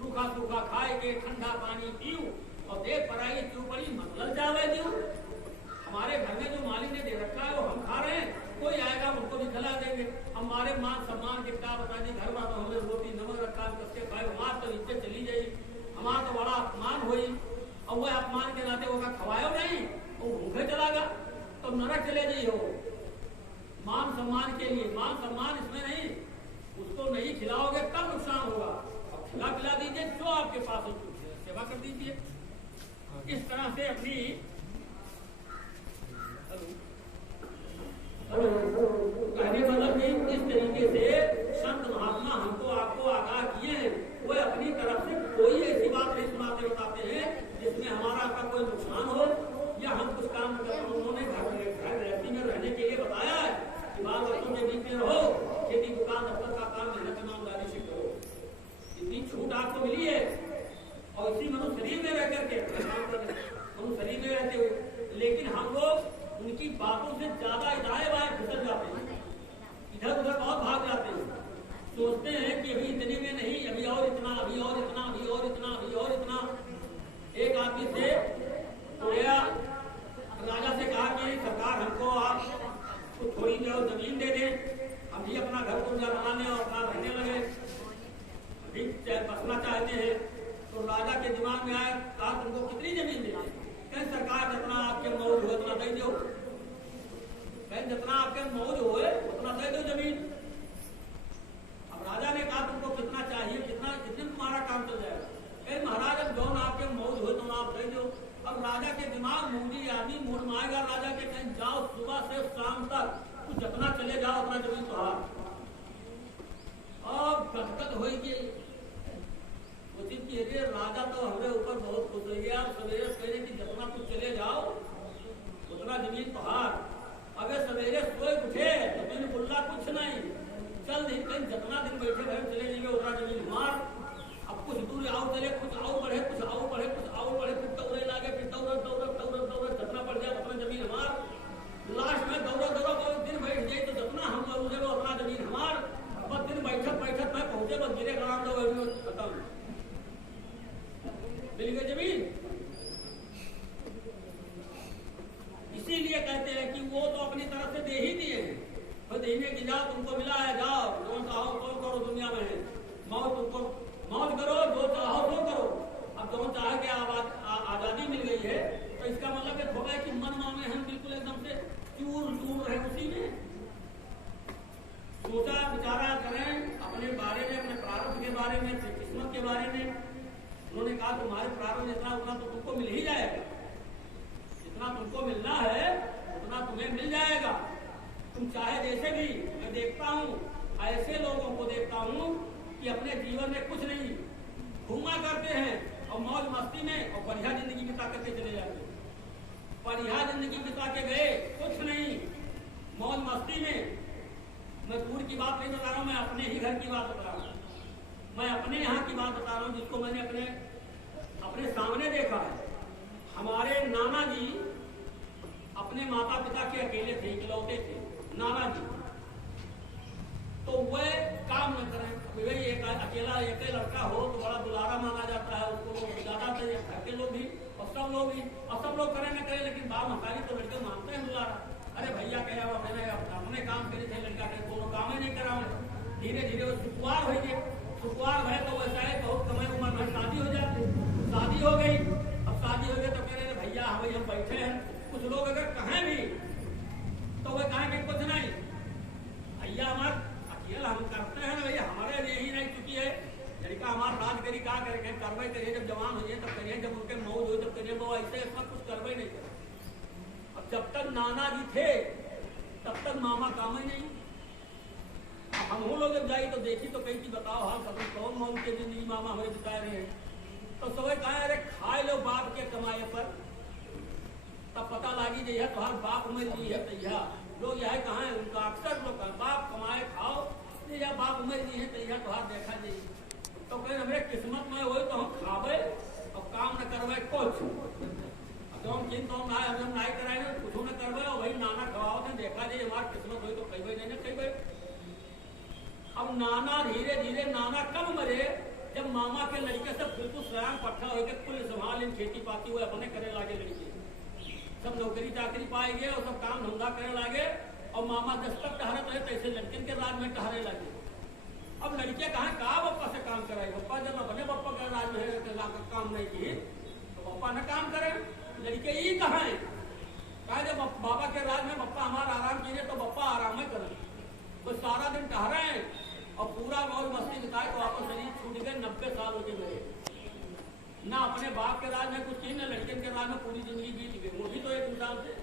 सूखा सूखा खाएंगे, ठंडा पानी पीऊ और देख पर आइए क्यों पड़ी मतलब जावे क्यों। हमारे घर में जो मालिक ने दे रखा है वो हम खा रहे हैं, कोई आएगा उनको भी खिला देंगे। हमारे मान सम्मान के क्या बता दी, घर वालों हमने रोटी नमक रखा कसके खाए, हमार तो इज्जत चली जाई, हमारा तो बड़ा अपमान हुई। और वह अपमान के नाते वो खवायो नहीं, वो भूखे चला गया तो नरक चले गई हो। मान सम्मान के लिए, मान सम्मान इसमें नहीं, उसको नहीं खिलाओगे तब नुकसान होगा। और खिला पिला दीजिए जो आपके पास हो, सेवा कर दीजिए। इस तरह से अपनी कहने मतलब कि इस तरीके से संत महात्मा हमको आपको आगाह किए हैं। वो अपनी तरफ से कोई ऐसी बात नहीं सुनाते बताते हैं जिसमें हमारा आपका कोई नुकसान हो या हम कुछ काम कर। उन्होंने घर गृहस्थी में रहने के लिए बताया है कि बाल बच्चों के बीच में रहो, खेती दुकान दफ्तर का काम मेहनत ईमानदारी से करो। इतनी छूट आपको मिली है और इसी मनुष्य शरीर में रह करके मनुष्य शरीर में रहते हुए, लेकिन हम लोग उनकी बातों से ज्यादा दाएं बाएं फिसल जाते हैं, इधर उधर बहुत भाग जाते हैं। सोचते हैं कि अभी इतने में नहीं, अभी और इतना, अभी और इतना, अभी और इतना, अभी और इतना। एक आदमी से गया, राजा से कहा कि सरकार हमको आप कुछ थोड़ी जो जमीन दे दें, हम भी अपना घर को बनाने और अपना रहने लगे, अभी बसना चाहते हैं। तो राजा के दिमाग में आया, कहा तुमको कितनी जमीन देना है? कहीं सरकार जितना आपके मौज हो उतना दे दो, कहीं जितना आपके मौज हो उतना दे दो जमीन। अब राजा ने कहा तुमको कितना चाहिए, कितना कितने तुम्हारा काम चल जाएगा? कहीं महाराज अब जौन आपके मौज हो तो आप दे दो। अब राजा के दिमाग मूडी आदमी मूड में आएगा, राजा के कहीं जाओ सुबह से शाम तक कुछ जितना चले जाओ उतना जमीन तो हार। अब गदगद होगी कि राजा तो हमारे ऊपर बहुत खुश हो गया, सवेरे सवेरे की जितना कुछ चले जाओ उतना जमीन तो हार। अगर सवेरे सोए उठे जमीन बुल्ला कुछ नहीं, चल दिन कहीं जितना दिन बैठे घर चले जाएंगे उतना जमीन मार। अब कुछ दूर आओ चले, कुछ आओ बढ़े, कुछ आओ बढ़े, कुछ आओ बढ़े, फिर दौड़े लागे, फिर दौड़त दौड़त दौड़त दौड़त जितना पड़ जाए उतना जमीन हमार। लास्ट में दौड़ो दौड़ो दिन बैठ जाए तो जितना हम लोग उतना जमीन हमार। बस दिन बैठक बैठक में पहुंचे, बस गिरे ग्राम लोग खत्म, मिल गई जमीन। इसीलिए कहते हैं कि वो तो अपनी तरफ से दे ही दिए हैं, तो देने की जाओ तुमको मिला है, जाओ जो चाहो तो करो दुनिया में, मौज तुमको मौज करो, जो चाहो तो करो। अब जो चाहे के आजादी मिल गई है तो इसका मतलब ये थोड़ा है कि मन में हम बिल्कुल एकदम से चूर चूर रहे उसी में। सोचा विचारा करें अपने बारे में, अपने प्रारंभ के बारे में, किस्मत के बारे में। उन्होंने कहा तुम्हारे प्रारंभ जितना उतना तो तुमको मिल ही जाएगा, जितना तुमको मिलना है उतना तुम्हें मिल जाएगा। तुम चाहे जैसे भी, मैं देखता हूँ ऐसे लोगों को देखता हूँ कि अपने जीवन में कुछ नहीं, घूमा करते हैं और मौज मस्ती में और बढ़िया जिंदगी बिता करके चले जाते हैं। बढ़िया जिंदगी बिता के गए, कुछ नहीं, मौज मस्ती में। मैं दूर की बात नहीं बता रहा हूँ, मैं अपने ही घर की बात बता रहा हूँ, मैं अपने यहाँ की बात बता रहा हूँ जिसको मैंने अपने सामने देखा है। हमारे नाना जी अपने माता पिता के अकेले थे, इकलौते थे नाना जी। तो वह काम न करें, वही एक अकेला एक लड़का हो तो बड़ा दुलारा माना जाता है, उसको ज्यादा घर के लोग भी और सब लोग भी, और सब लोग करें न करें लेकिन बाप मतारी तो लड़के मानते हैं दुलारा। अरे भैया कहे अपने काम करे थे, लड़का कहे दोनों काम ही नहीं करा। धीरे धीरे वो सुखवार हो गए, सुखवार है तो वैसा है बहुत कमाई उम्र में शादी हो जाती, शादी हो गई। अब शादी हो गई तो कह रहे भैया भाई हम बैठे हैं। कुछ लोग अगर कहें भी तो वह कहेंगे कुछ नहीं भैया हमारे अकेला हम करते हैं ना भैया, हमारे लिए ही नहीं चुकी है लड़का हमारा राज करी क्या करेंगे, कार्रवाई करिए, जब जवान हो जाए तब करिए, जब उनके मौज हो तब करिए। वो ऐसे ऐसा कुछ कार्रवाई नहीं करे। अब जब तक नाना जी थे तब तक मामा काम ही नहीं। हम लोग जब जाई तो देखी तो कही कि बताओ हाँ सब कौन मौज के जिंदगी मामा हमें बिता रहे हैं। तो सब कहा अरे खाए लो बाप के कमाए पर, तब पता लगी जैया तुम्हार बाप उम्र जी है तैया लोग यह कहा है उनका अक्सर लोग बाप कमाए खाओ, या बाप उम्र जी है तैया तुम्हार देखा जाइए। तो कहे हमें किस्मत में हो तो हम खावे और काम न करवे कुछ, तो हम चिंता हम नहीं कराए कुछ न करवे और वही नाना खवाओ थे देखा जाए हमारी किस्मत हुई तो कही नहीं ना कही। अब नाना धीरे धीरे नाना कब मरे जब मामा के लड़के सब बिल्कुल सयान पट्टा हो गए, कुल संभाल इन खेती पाती हुए अपने करे लागे, लड़के सब नौकरी चाकरी पाए गए और सब काम धंधा करे लागे, और मामा दस्तक टहरत रहे तैसे लड़किन के राज में टहरे लगे। अब लड़के कहा बप्पा से काम कराए, बप्पा जब अपने बप्पा के राज में काम नहीं की तो बप्पा न काम करे, लड़के ही कहा है कहा जब बाबा के राज में बप्पा हमारा आराम कीजिए तो बप्पा आराम ही करें। तो सारा दिन टहरे और पूरा मौज मस्ती बिताए तो आपको शरीर छूट गए, 90 साल हो गए, ना अपने बाप के राज में कुछ की, न लड़के के राज में पूरी जिंदगी बीत गई। वो भी तो एक इंसान थे।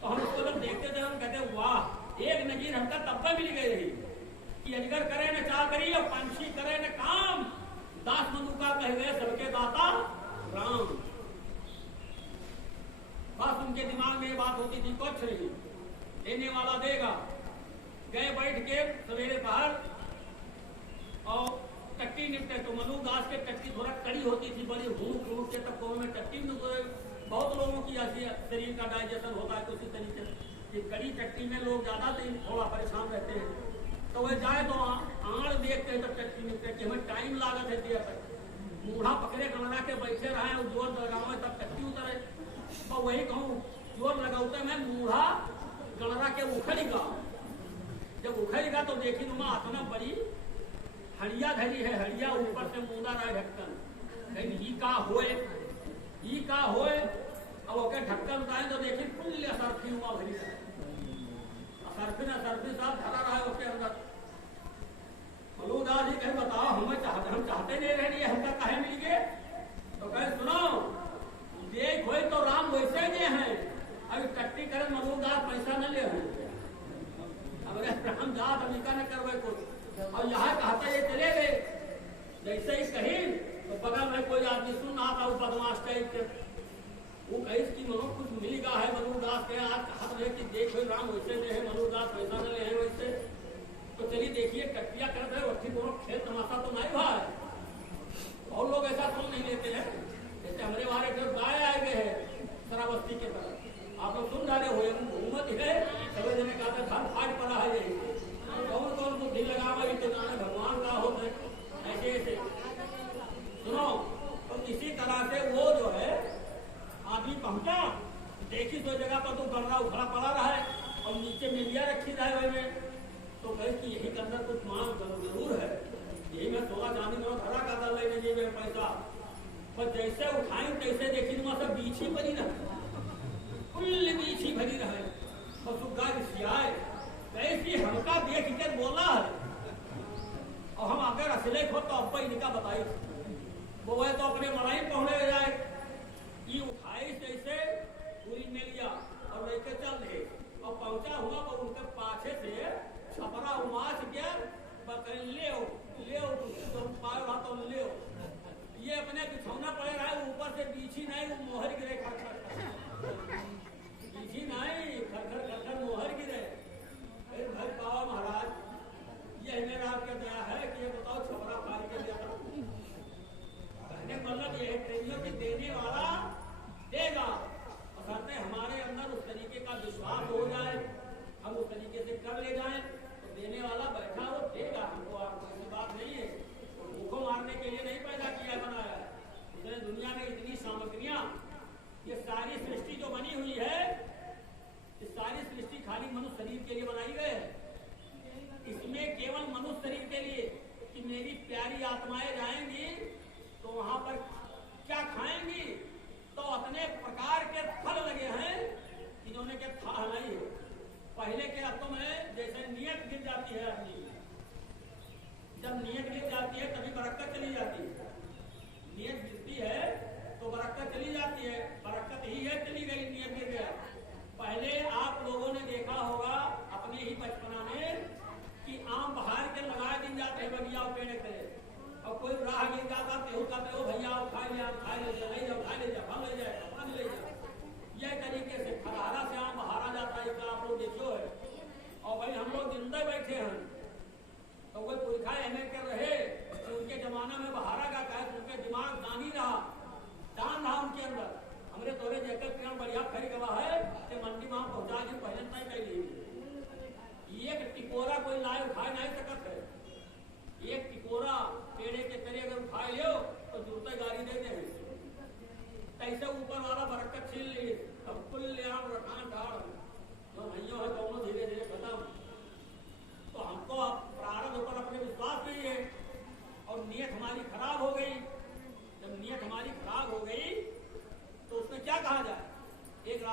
तो हम उसको जब देखते थे हम कहते वाह, एक नजीर हमका तब पे मिल गई रही कि अजगर करे न चाह करी और पंछी करे न काम, दास मधुका कह गए सबके दाता राम। बस उनके दिमाग में ये बात होती थी, कुछ नहीं, देने वाला देगा। गए बैठ के सवेरे बाहर और टट्टी निपटे, तो मनु दास के टट्टी थोड़ा कड़ी होती थी, बड़ी भूख के तक में टट्टी में बहुत लोगों की ऐसी शरीर का डाइजेशन होता है, उसी तरीके से ये कड़ी टट्टी में लोग ज्यादा दिन थोड़ा परेशान रहते हैं। तो वे जाए तो आड़ देखते हैं तो टट्टी निपटे कि हमें टाइम लागत है दिया तक, बूढ़ा पकड़े गणना के बैठे रहे और जोर लगावे तब टट्टी उतरे। तो वही कहूँ जोर लगाते में बूढ़ा गणना के उखड़ेगा, जब उखड़ेगा तो देखी नुमा इतना बड़ी हड़िया धरी है, हड़िया ऊपर से मुंदा रहा ढक्कन, कहीं ही का होए अब ओके ढक्कन उतारे तो देखी कुल सरफी हुआ भरी है, सरफी साथ धरा रहा है उसके अंदर। मलूदास जी कहे बताओ हम चाहते नहीं रहे, हमका काहे मिल गए? तो कहे सुनो, देख हो तो राम वैसे दे हैं, अभी टट्टी करे मलूदास पैसा न ले हैं, अब रामदास अमेरिका न करवे कुछ, और यहाँ कहते ये चले गए। जैसे ही कही तो बगल में कोई आदमी सुन रहा था, वो बदमाश टाइप के, वो कही कि मनो कुछ मिल गया है मलूदास के आज हाथ रहे कि देख राम वैसे दे है, मलूदास पैसा न ले है वैसे। तो चलिए देखिए टट्टिया कर रहे हो, दोनों खेल तमाशा तो नहीं भाई, और लोग ऐसा सुन नहीं लेते हैं। जैसे हमारे बारे जो गाय आए गए हैं शराबस्ती के तरफ, आप लोग सुन डाले हुए हुकूमत है, सभी जने कहा था घर फाट पड़ा है, कौन कौन बुद्धि लगावा तो जाने भगवान का होता है, ऐसे ऐसे सुनो। तो इसी तरह से वो जो है आदमी पहुंचा, देखी तो जगह पर तो गलरा उखड़ा पड़ा रहा है और नीचे मिलिया रखी रहे में, तो कहे कि यही के अंदर कुछ मांग जरूर है, यही मैं थोड़ा जानी में भरा का डाल लेने जी मेरे पैसा। पर जैसे उठाई तैसे देखी सब बीछी भरी रहे, कुल बीछी भरी रहे, और सुगा रिसियाए कैसी हमका देख के बोला है, और हम अगर असले खो तो अब इनका बताई वो है तो अपने मड़ाई पहुंचे जाए, ये उठाई जैसे पूरी में लिया और लेके चल रहे, और पहुंचा हुआ और उनके पाछे से छपरा उमास गया, ले तो पाए रहा तो ले, ये अपने बिछौना पड़े रहा है, ऊपर से बीछी नहीं, वो मोहर गिरे, बीछी नहीं, खर मोहर गिरे। भाई बाबा महाराज यह मेरा आपके दया है कि ये बताओ छपरा फाड़ के दिया, मतलब ये ट्रेनियों की देने वाला देगा, और हमारे अंदर उस तरीके का विश्वास हो जाए, हम उस तरीके से कर ले जाएं, तो देने वाला बैठा वो देगा हमको, आपको बात नहीं है, भूखों मारने के लिए नहीं पैदा किया बनाया है। इसलिए दुनिया में इतनी सामग्रियां, ये सारी सृष्टि जो बनी हुई है, ये सारी सृष्टि खाली मनुष्य शरीर के लिए बनाई गई है। इसमें केवल मनुष्य शरीर के लिए कि मेरी प्यारी आत्माएं जाएंगी तो वहां पर क्या खाएंगी, तो अपने प्रकार के फल लगे हैं इन्होंने के था नहीं है। पहले के अर्थों में जैसे नियत गिर जाती है अपनी, जब नियत गिर जाती है तभी बरकत चली जाती है, नियत गिरती है तो बरकत चली जाती है, बरकत ही है चली गई, नियत गिर गया। पहले आप लोगों ने देखा होगा अपने ही बचपना में कि आम बहार के लगाए दिन जाते हैं बगिया पेड़ के, और कोई राह गिर जाता तेहू का तेहू भैया खा ले जाओ, खा ले जा फल ले जाए। यह तरीके से खरारा से आम बहारा जाता है, आप लोग देखो है। और भाई हम लोग जिंदा बैठे हैं तो कोई पुरखा एमए कर रहे तो उनके जमाना में बहारा का कहे, उनके दिमाग दानी रहा, दान रहा उनके अंदर। हमरे तोरे जैकेट किरण बढ़िया खरी गवा है कि मंडी वहां पहुंचा के पहले तय कर ली, एक टिकोरा कोई लाए उठाए नहीं सकत है, एक टिकोरा पेड़े के तरे अगर उठाए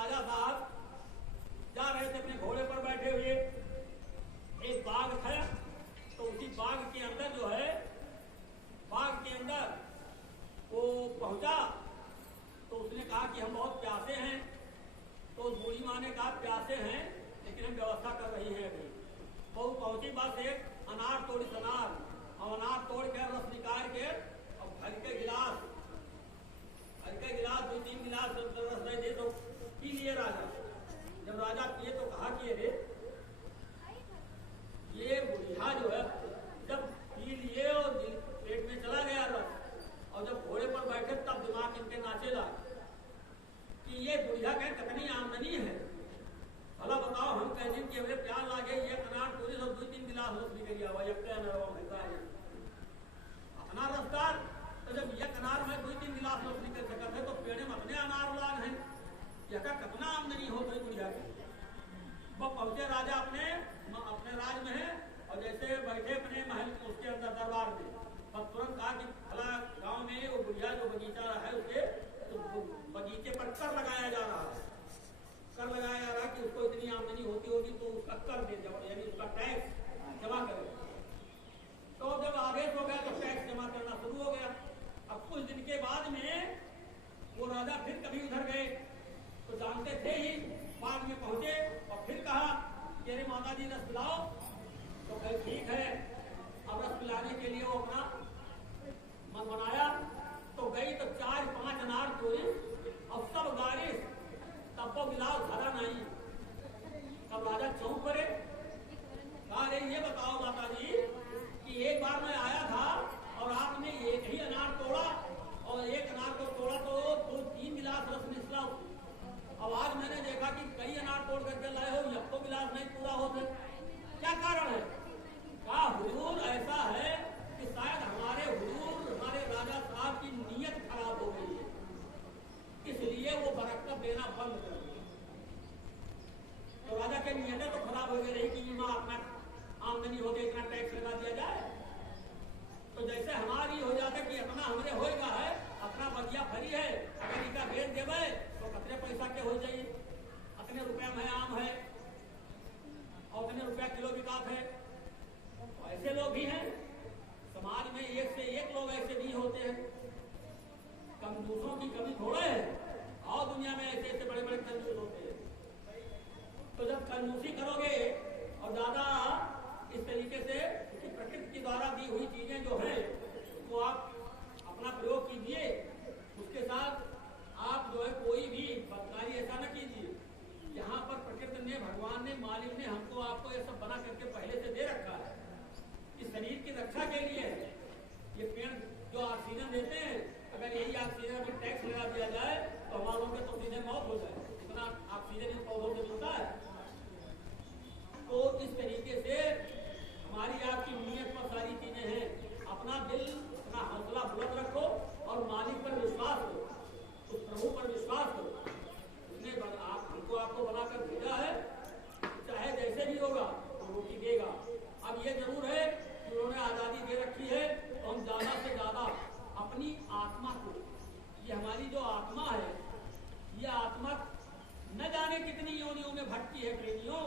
राजा साहब जा रहे थे अपने घोड़े पर बैठे हुए, एक बाग था, तो उसी बाग के अंदर जो है, बाग के अंदर वो पहुंचा तो उसने कहा कि हम बहुत प्यासे हैं। तो उस बूढ़ी माँ ने कहा प्यासे हैं लेकिन हम व्यवस्था कर रही हैं अभी। तो वो पहुंची बस एक अनार तोड़ी अनार, और अनार तोड़ के रस निकाल के और हल्के गिलास 2-3 गिलास रस नहीं दे तो पी लिए राजा। जब राजा पिए तो कहा कि अरे ये बुढ़िया जो है जब पी लिए और पेट में चला गया रस, और जब घोड़े पर बैठे तब दिमाग इनके नाचे लगा कि ये बुढ़िया कह कितनी आमदनी है। भला बताओ, हम कह दिन कि हमें प्यार लागे ये अनार पूरी सब 2-3 गिलास रस निकल गया हुआ अनार रसदार। तो जब यह अनार में 2-3 गिलास रस निकल सकते थे तो पेड़े में अपने अनार लान है, यह कितना आमदनी हो गई बुढ़िया की। वो पहुंचे राजा अपने राज में है, और जैसे बैठे अपने महल उसके अंदर दरबार में, तब तुरंत कहा कि भला गांव में वो बुढ़िया जो बगीचा है उसके तो बगीचे पर कर लगाया जा रहा है, कर लगाया जा रहा है कि उसको इतनी आमदनी होती होगी तो उसका कर दे, यानी उसका टैक्स जमा करे। तो जब आदेश हो गया तो टैक्स जमा करना शुरू हो गया। अब कुछ दिन के बाद में वो राजा फिर कभी उधर गए तो जानते थे ही, बाग में पहुंचे और फिर कहा कि अरे माता जी रस पिलाओ। तो कहे ठीक है। अब रस पिलाने के लिए वो अपना मन बनाया, तो गई तो 4-5 अनार तोड़ी और सब गारिश, तब वो गिलास भरा नहीं। तब राजा चौंक पड़े, कहा अरे ये बताओ माता जी कि एक बार मैं आया था और आपने एक ही अनार तोड़ा, और एक अनार को तोड़ा तो 2-3 गिलास रस निकला। अब आज मैंने देखा कि कई अनार तोड़ करके लाए हो, यह तो गिलास नहीं पूरा होते, क्या कारण है? कहा हुजूर ऐसा है कि शायद हमारे राजा साहब की नीयत खराब हो गई है, इसलिए वो बरकत देना बंद कर दिया। तो राजा के नीयतें तो खराब हो गई रही कि माँ अपना आमदनी हो गई, इतना टैक्स लगा दिया जाए। तो जैसे हमारी हो जाता कि अपना हमने होएगा है, अपना बगिया फरी है, अगर इनका बेच देवे तो कितने पैसा के हो जाइए, अपने रुपया में आम है और अपने रुपया किलो विकास है। तो ऐसे लोग भी हैं समाज में, एक से एक लोग ऐसे नहीं होते हैं। कंजूसों की कमी थोड़ा है, और दुनिया में ऐसे ऐसे बड़े बड़े कंजूस होते हैं। तो जब कंजूसी करोगे और ज्यादा इस तरीके से प्रकृति के द्वारा दी हुई चीजें जो है वो आप अपना प्रयोग कीजिए, उसके साथ आप जो है कोई भी बदकारी ऐसा न कीजिए। यहाँ पर प्रकृति ने, भगवान ने, मालिक ने हमको आपको ये सब बना करके पहले से दे रखा है, इस शरीर की रक्षा के लिए है। ये पेड़ जो ऑक्सीजन देते हैं, अगर यही ऑक्सीजन पर टैक्स लगा दिया जाए तो हम लोगों के तो सीधे मौत हो जाए, इतना ऑक्सीजन इन पौधों से मिलता है। तो इस तरीके से हमारी आपकी नीयत पर सारी चीजें हैं। अपना दिल, अपना हौसला बुलंद रखो और मालिक पर विश्वास करो, उस प्रभु पर विश्वास करो। उसने हमको आपको बनाकर भेजा है, चाहे जैसे भी होगा तो रोटी देगा। अब ये जरूर है कि उन्होंने आजादी दे रखी है, तो हम ज्यादा से ज्यादा अपनी आत्मा को, ये हमारी जो आत्मा है, ये आत्मा न जाने कितनी योनियों में भटकी है प्रेमियों,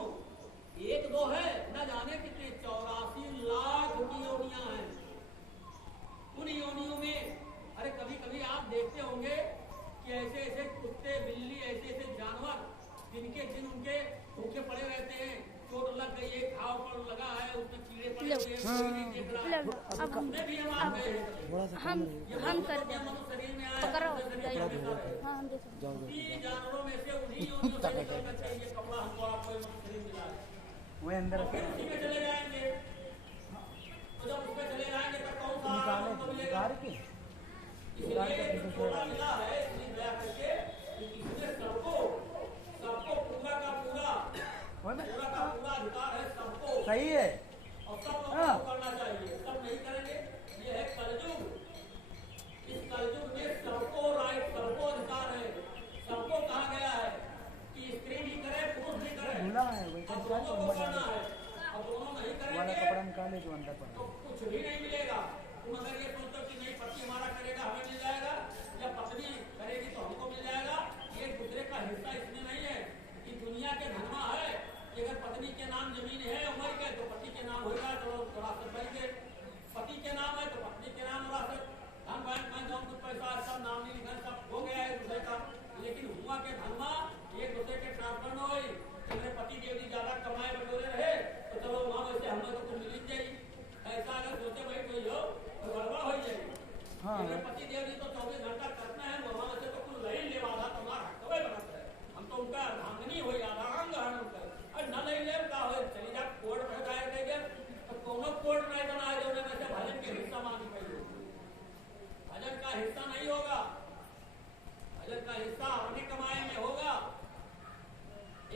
1-2 है, न जाने कितने 84 लाख की योनियां हैं। उन योनियों में अरे कभी कभी आप देखते होंगे कि ऐसे ऐसे कुत्ते, बिल्ली, ऐसे ऐसे जानवर जिनके दिन उनके भूखे पड़े रहते हैं, चोट लग गई है, घाव पर लगा है, उसमें कीड़े पड़े हुए हैं, कोई नहीं देख रहा है, अब उसमें भी हम आ गए हम कर दे मनुष्य शरीर में आया, पकड़ो उसी जानवरों में से उन्हीं योनियों से निकल कर के ये कपड़ा हमको आपको शरीर मिला है। वो अंदर उसी में चले जाएंगे, तो जब उसमें चले जाएंगे तो कौन सा आराम हमको मिलेगा? इसलिए छोटा मिला है, इसलिए दया करके इसमें सबको पूरा का पूरा अधिकार है, सबको सही है और सब लोगों को करना चाहिए। सब नहीं करेंगे, ये है कलयुग। इस कलयुग में सबको राइट, सबको अधिकार है, सबको कहा गया है कि स्त्री भी करे, पुरुष भी करे, अब दोनों को करना है। अब दोनों नहीं करेंगे कपड़ा निकाले जो अंदर पड़ा तो कुछ भी नहीं मिलेगा। तुम अगर ये सोचो कि नहीं पति हमारा करेगा हमें मिल जाएगा, या पत्नी करेगी तो हमको मिल जाएगा, ये दूसरे का हिस्सा इसमें नहीं है। अर्धांगिनी हो या अंग हरण कर और न ले ले का हो चली जा कोड में दायर दे गया तो कोनो कोड नहीं बना जो ने से भजन के हिस्सा मांगी पड़ी भजन का हिस्सा नहीं होगा भजन का हिस्सा अपनी कमाई में होगा।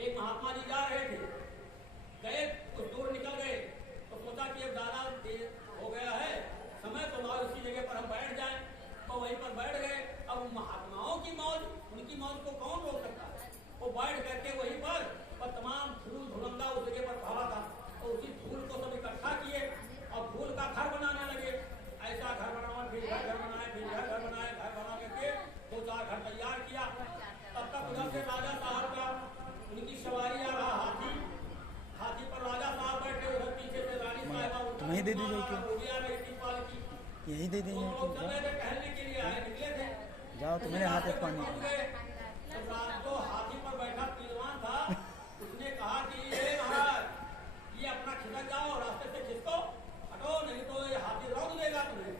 एक महात्मा जी जा रहे थे गए कुछ दूर निकल गए तो सोचा कि अब ज्यादा देर हो गया है समय तो ना उसी जगह पर हम बैठ जाएं तो वहीं पर बैठ गए। अब महात्माओं की मौज उनकी मौज को कौन रोक सकता है। वो बैठ करके वहीं पर तमाम फूल धुलंगा उस जगह पर पड़ा था तो उसी फूल को सब इकट्ठा किए और फूल का घर बनाने लगे। ऐसा घर बनाना फिर घर बनाए फिर घर बनाए घर बना करके 2-4 घर तैयार किया। तब तक उधर से राजा साहब का उनकी सवारी आ रहा हाथी पर राजा साहब बैठे उधर पीछे से रानी साहिबा तुम्हें दे दी जाए आ रही थी पालकी यही दे देंगे तो लोग चल रहे थे टहलने के लिए आए निकले थे। जाओ तुम्हारे हाथ में पानी पहुंच गए तो रात को हाथी पर बैठा पहलवान था उसने कहा कि ये महाराज ये अपना खिसक जाओ रास्ते से खिसको हटो नहीं तो ये हाथी रोक देगा तुम्हें।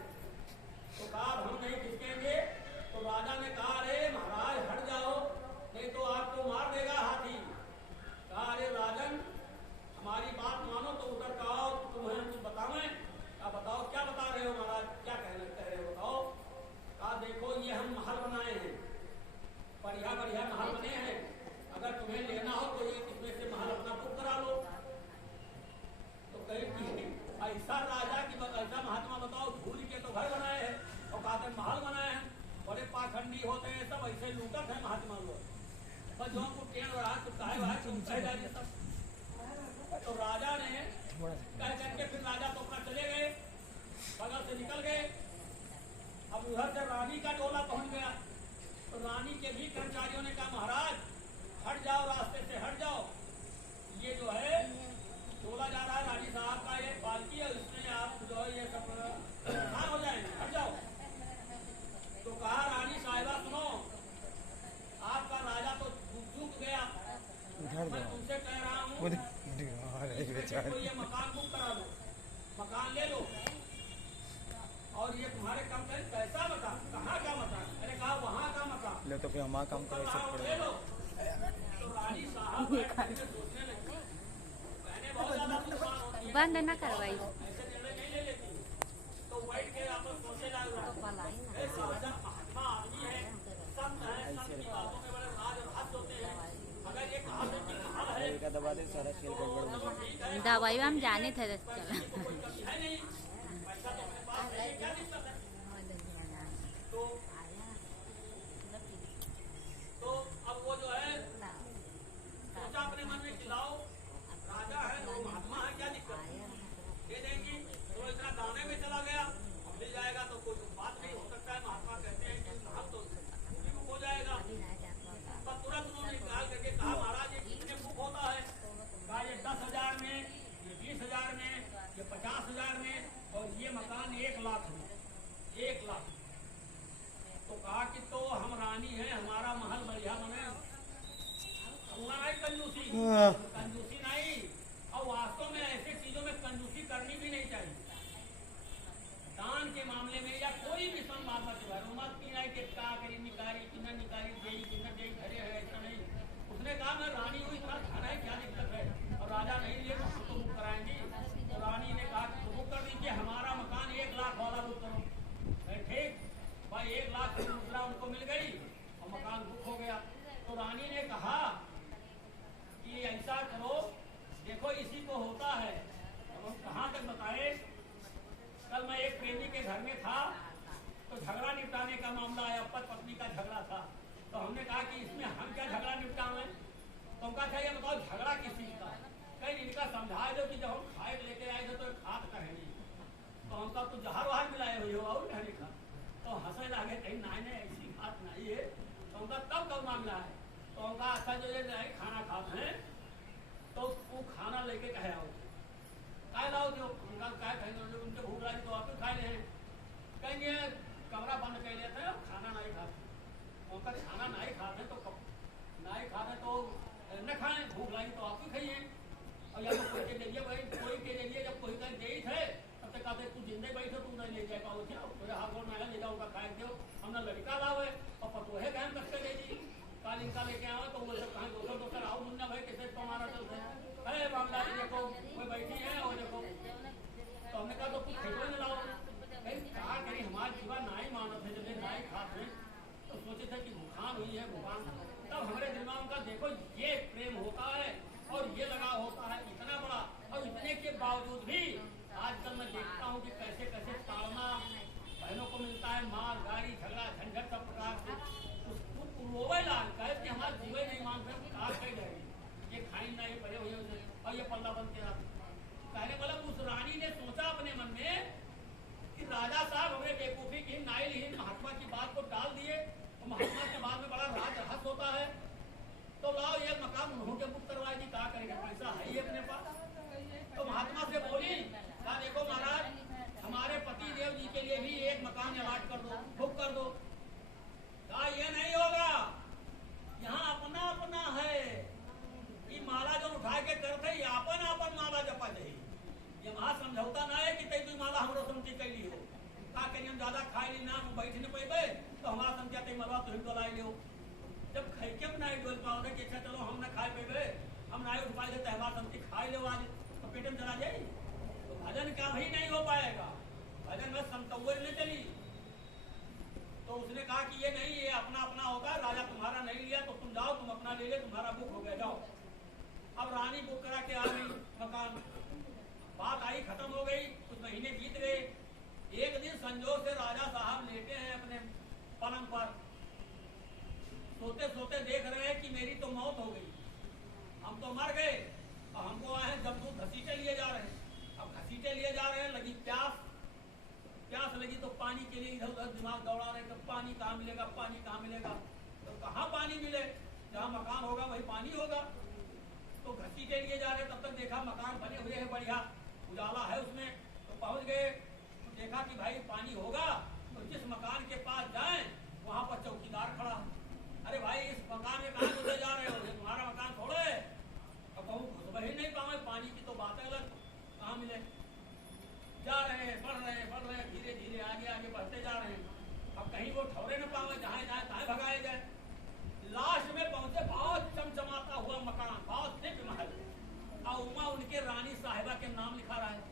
तो कहा हम नहीं खिसकेंगे। तो राजा ने कहा अरे महाराज हट जाओ नहीं तो आपको मार देगा हाथी। कहा अरे राजन हमारी बात मानो तो उधर कहो तुम्हें कुछ बताओ बताओ क्या बता रहे हो महाराज क्या कहना कह रहे हो बताओ। कहा देखो ये हम महल बनाए हैं बढ़िया बढ़िया महल बने हैं अगर तुम्हें लेना हो तो ये इसमें से महल अपना बुक करा लो। तो कहीं कि ऐसा राजा की ऐसा महात्मा बताओ भूल के तो घर बनाए हैं और कहते महल बनाए हैं बड़े पाखंडी होते हैं सब ऐसे लूटत है महात्मा लोग बस जो हमको टेढ़ रहा तो कहे भाई तुम कह जाइए सब। तो राजा ने कह करके फिर राजा तो अपना चले गए बगल से निकल गए। अब उधर से रानी का डोला पहुंच गया तो रानी के भी कर्मचारियों ने कहा महाराज हट जाओ रास्ते से हट जाओ ये जो है डोला जा रहा है रानी साहब का ये पालकी है इसमें आप जो है ये सब कहाँ हो जाएंगे हट जाओ। तो कहा रानी साहिबा सुनो आपका राजा तो चूक गया मैं तुमसे कह रहा हूँ ये मकान बुक करा लो मकान ले लो और ये तुम्हारे काम का कैसा मकान कहाँ का मकान अरे कहा वहाँ का मकान ले तो फिर हमारा काम करो सब ले लो। तो रानी साहब सोचने लगी कहने बहुत ज्यादा तूफान होती है बंद न करवाई ऐसे निर्णय नहीं ले लेती। तो बैठ के आपस सोचे ऐसा महात्मा आदमी है संत है संत की बातों में बड़े राज भात होते हैं अगर ये कहा कि महल है का दबा दे सारा खेल गड़बड़ हो जाएगा। दवाई हम जाने थे चला कोई कमी है नहीं पैसा तो अपने पास है क्या दिक्कत है। तो अब वो जो है सोचा अपने मन में खिलाओ राजा है वो महात्मा है क्या दिक्कत दे देंगी। तो इतना दाने में चला गया मिल जाएगा तो कोई बात नहीं हो सकता है महात्मा कहते हैं कि साहब तो बुक हो जाएगा। पर तुरंत उन्होंने निकाल करके कहा महाराज ये कितने बुक होता है कहा ये 10,000 में ये 20,000 में ये 50,000 में और ये मकान 1 लाख में 1 लाख। तो कहा कि तो हम रानी है हमारा महल बढ़िया बने हुआ नहीं कंजूसी नहीं और वास्तव में ऐसे चीजों में कंजूसी करनी भी नहीं चाहिए। दान के मामले में या कोई भी संवाद मत की नहीं कि का करी निकारी कि न निकारी देई कि न देई घरे है ऐसा नहीं। उसने कहा मैं रानी हूँ इतना घर है क्या दिक्कत है और राजा नहीं लिए तो हम तो बुक कराएंगे। तो रानी ने कहा कि बुक कर दीजिए हमारा मकान 1 लाख वाला बुक करो। ठीक भाई 1 लाख की मुद्रा उनको मिल गई और मकान बुक हो गया। तो रानी ने कहा कि ऐसा करो देखो इसी को होता है। अब हम कहाँ तक बताए कल मैं एक प्रेमी के घर में था तो झगड़ा निपटाने का मामला आया पत्नी का झगड़ा था। तो हमने कहा कि इसमें हम क्या झगड़ा निपटाएं। तो उनका चाहिए बताओ झगड़ा किस चीज का कहीं इनका समझा दो कि जब हम खाए लेके आए थे तो खाद कहेंगे तो हमका तो जहर वहार मिलाए हुए हो और कहने का तो हंसे लगे कहीं नहीं ऐसी बात नहीं है। तो उनका तब कब मामला है तो उनका अच्छा जो ये खाना खाते हैं तो वो खाना लेके कहे आओ काय लाओ जो उनका काय कहेंगे उनके भूख लगी तो आप खाए ले कहेंगे कमरा बंद कर लेते हैं खाना नहीं खाते उनका खाना नहीं खाते तो नहीं खाते तो न खाएं भूख लगी तो आप ही खाइए। और या तो कोई के ले भाई कोई के लिए जब कोई कहीं दे थे तब तक कहते तू जिंदे बैठे तू नहीं ले जाए पाओ क्या तो हाथ गोड़ में ले जाओ उनका खाए दो हमने लड़का लावे और पतोहे कहन करके ले जी काल इनका लेके आवे तो वो सब कहें दोसर खेतों में लाओ कहीं कहा कहीं हमारे जीवा ना ही मानत है जब ना ही खाते हैं तो सोचे थे कि भूखान हुई है भूखान तब हमारे दिमाग का देखो ये प्रेम होता है और ये लगाव होता है इतना बड़ा और इतने के बावजूद भी आजकल मैं देखता हूँ कि कैसे कैसे ताड़ना बहनों को मिलता है मार गाड़ी झगड़ा झंझट सब प्रकार से उसको रोवे लाल कहे कि हमारे जीवन नहीं मानते कहा कही जाएगी ये खाई ना ये पड़े हुए और ये पल्ला बन के कहने मतलब उस रानी ने सोचा अपने मन में कि राजा साहब हमें बेवकूफी की नाइलहीन महात्मा की बात को टाल दिए तो महात्मा के बाद में बड़ा राज रहस्य होता है तो लाओ ये मकान उन्होंने बुक करवाई थी कहा करेंगे पैसा है ही अपने पास तो महात्मा से बोली कहा देखो महाराज हमारे पति देव जी के लिए भी एक मकान अलॉट कर दो बुक कर दो कहा ये नहीं होगा यहाँ अपना अपना है ये माला जो उठा के करते ये अपन अपन माला जपा जाए ये वहां समझौता ना है कि तई माला हमरो समझी कैली हो का कहीं हम ज्यादा खाए ली ना बैठ नहीं पेबे तो हमारा समझा तई मरवा तुम डोलाई लियो जब खाई के नहीं डोल पाओगे कि अच्छा चलो हम ना खाए पेबे हम ना उठ पाए तो हमारा समझी खाए लो आज तो पेट में चला जाए तो भजन का भी नहीं हो पाएगा भजन में समतव्य नहीं चली तो उसने कहा कि ये नहीं ये अपना अपना होगा राजा तुम्हारा नहीं लिया तो तुम जाओ तुम अपना ले ले तुम्हारा बुक हो गया जाओ अब रानी बुक करा के आ गई मकान बात आई खत्म हो गई कुछ महीने बीत गए एक दिन संजोग से राजा साहब लेटे हैं अपने पलंग पर सोते सोते देख रहे हैं कि मेरी तो मौत हो गई हम तो मर गए और हमको आए हैं जमदूत घसीटे लिए जा रहे हैं अब घसीटे लिए जा रहे हैं लगी प्यास लगी तो पानी के लिए इधर उधर दिमाग दौड़ा रहे तो पानी कहाँ मिलेगा तो कहाँ पानी मिले जहाँ मकान होगा वही पानी होगा तो घसीटे लिए जा रहे तब तक देखा मकान बने हुए हैं बढ़िया उजाला है उसमें तो पहुंच गए तो देखा कि भाई पानी होगा तो जिस मकान के पास जाएं वहां पर चौकीदार खड़ा अरे भाई इस मकान में कहाँ घुसे जा रहे हो तुम्हारा मकान थोड़े अब कहूँ घुस ही नहीं पावे पानी की तो बात है अलग कहाँ मिले जा रहे हैं बढ़ रहे हैं धीरे धीरे आगे बढ़ते जा रहे हैं अब कहीं वो ठौरे न पावे जहाँ जाए तहाँ भगाए जाए लास्ट में पहुंचे बहुत चमचमाता हुआ मकान बहुत दिव्य महल और उमा उनके रानी साहिबा के नाम लिखा रहा है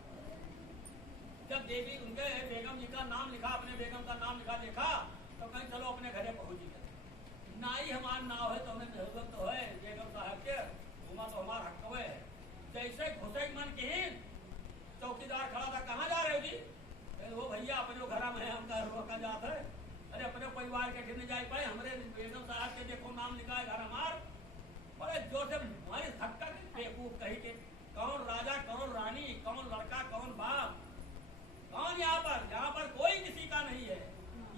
जब देवी उनके बेगम जी का नाम लिखा अपने बेगम का नाम लिखा देखा तो कहीं चलो अपने घरे पहुंच गए ना ही हमारा नाव है तो हमें जरूरत तो है बेगम साहब के उमा तो हमारा हक है जैसे घुसे मन के चौकीदार खड़ा था कहाँ जा रहे हो जी वो भैया अपने घर में है हम जाते है अरे अपने परिवार के घर जाए पाए हमारे बेगम साहब के देखो नाम लिखा है घर हमार बड़े जोर से हमारे धक्का बेवकूफ कही के कौन राजा कौन रानी कौन लड़का कौन बाप कौन यहाँ पर कोई किसी का नहीं है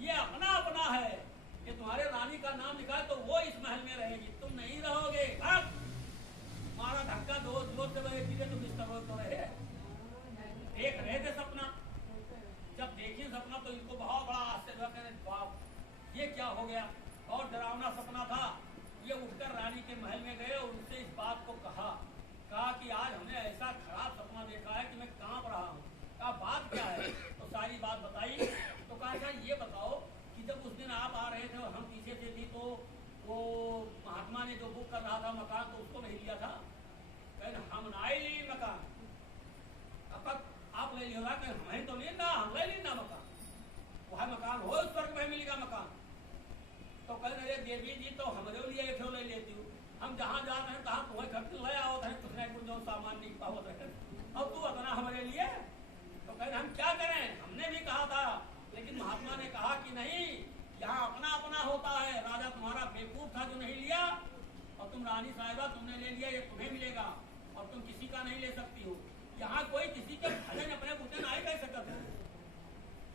ये अपना अपना है कि तुम्हारे रानी का नाम लिखा है तो वो इस महल में रहेगी तुम नहीं रहोगे हमारा धक्का दो जोर से रहे तुम इस तरह तो रहे एक रहे थे सपना जब देखिए सपना तो इनको बहुत बड़ा आश्चर्य बाप ये क्या हो गया और डरावना सपना था ये उठकर रानी के महल में गए और उनसे इस बात को कहा कि आज हमने ऐसा खराब सपना देखा है कि मैं कांप रहा हूँ कहा बात क्या है तो सारी बात बताई तो कहा ये बताओ कि जब उस दिन आप आ रहे थे और हम पीछे से थी तो वो महात्मा ने जो बुक कर रहा था मकान तो उसको नहीं लिया था हम ना ही ली मकान अब आप ले लियो हमें तो नहीं ना हम ले लेना मकान वह मकान हो स्वर्ग में मिलेगा मकान तो कह रहे देवी जी तो हमारे लिए एक ले लेती हूँ हम जहाँ जा रहे हैं तहाँ तुम्हें खर्च ले आओ कुछ नहीं कुछ जो सामान नहीं पाओ और तू अपना हमारे लिए तो कह रहे हम क्या करें हमने भी कहा था लेकिन महात्मा ने कहा कि नहीं यहाँ अपना अपना होता है राजा तुम्हारा बेवकूफ था जो नहीं लिया और तुम रानी साहिबा तुमने ले लिया ये तुम्हें मिलेगा और तुम किसी का नहीं ले सकती हो यहाँ कोई किसी के भजन अपने बुते नहीं कर सकते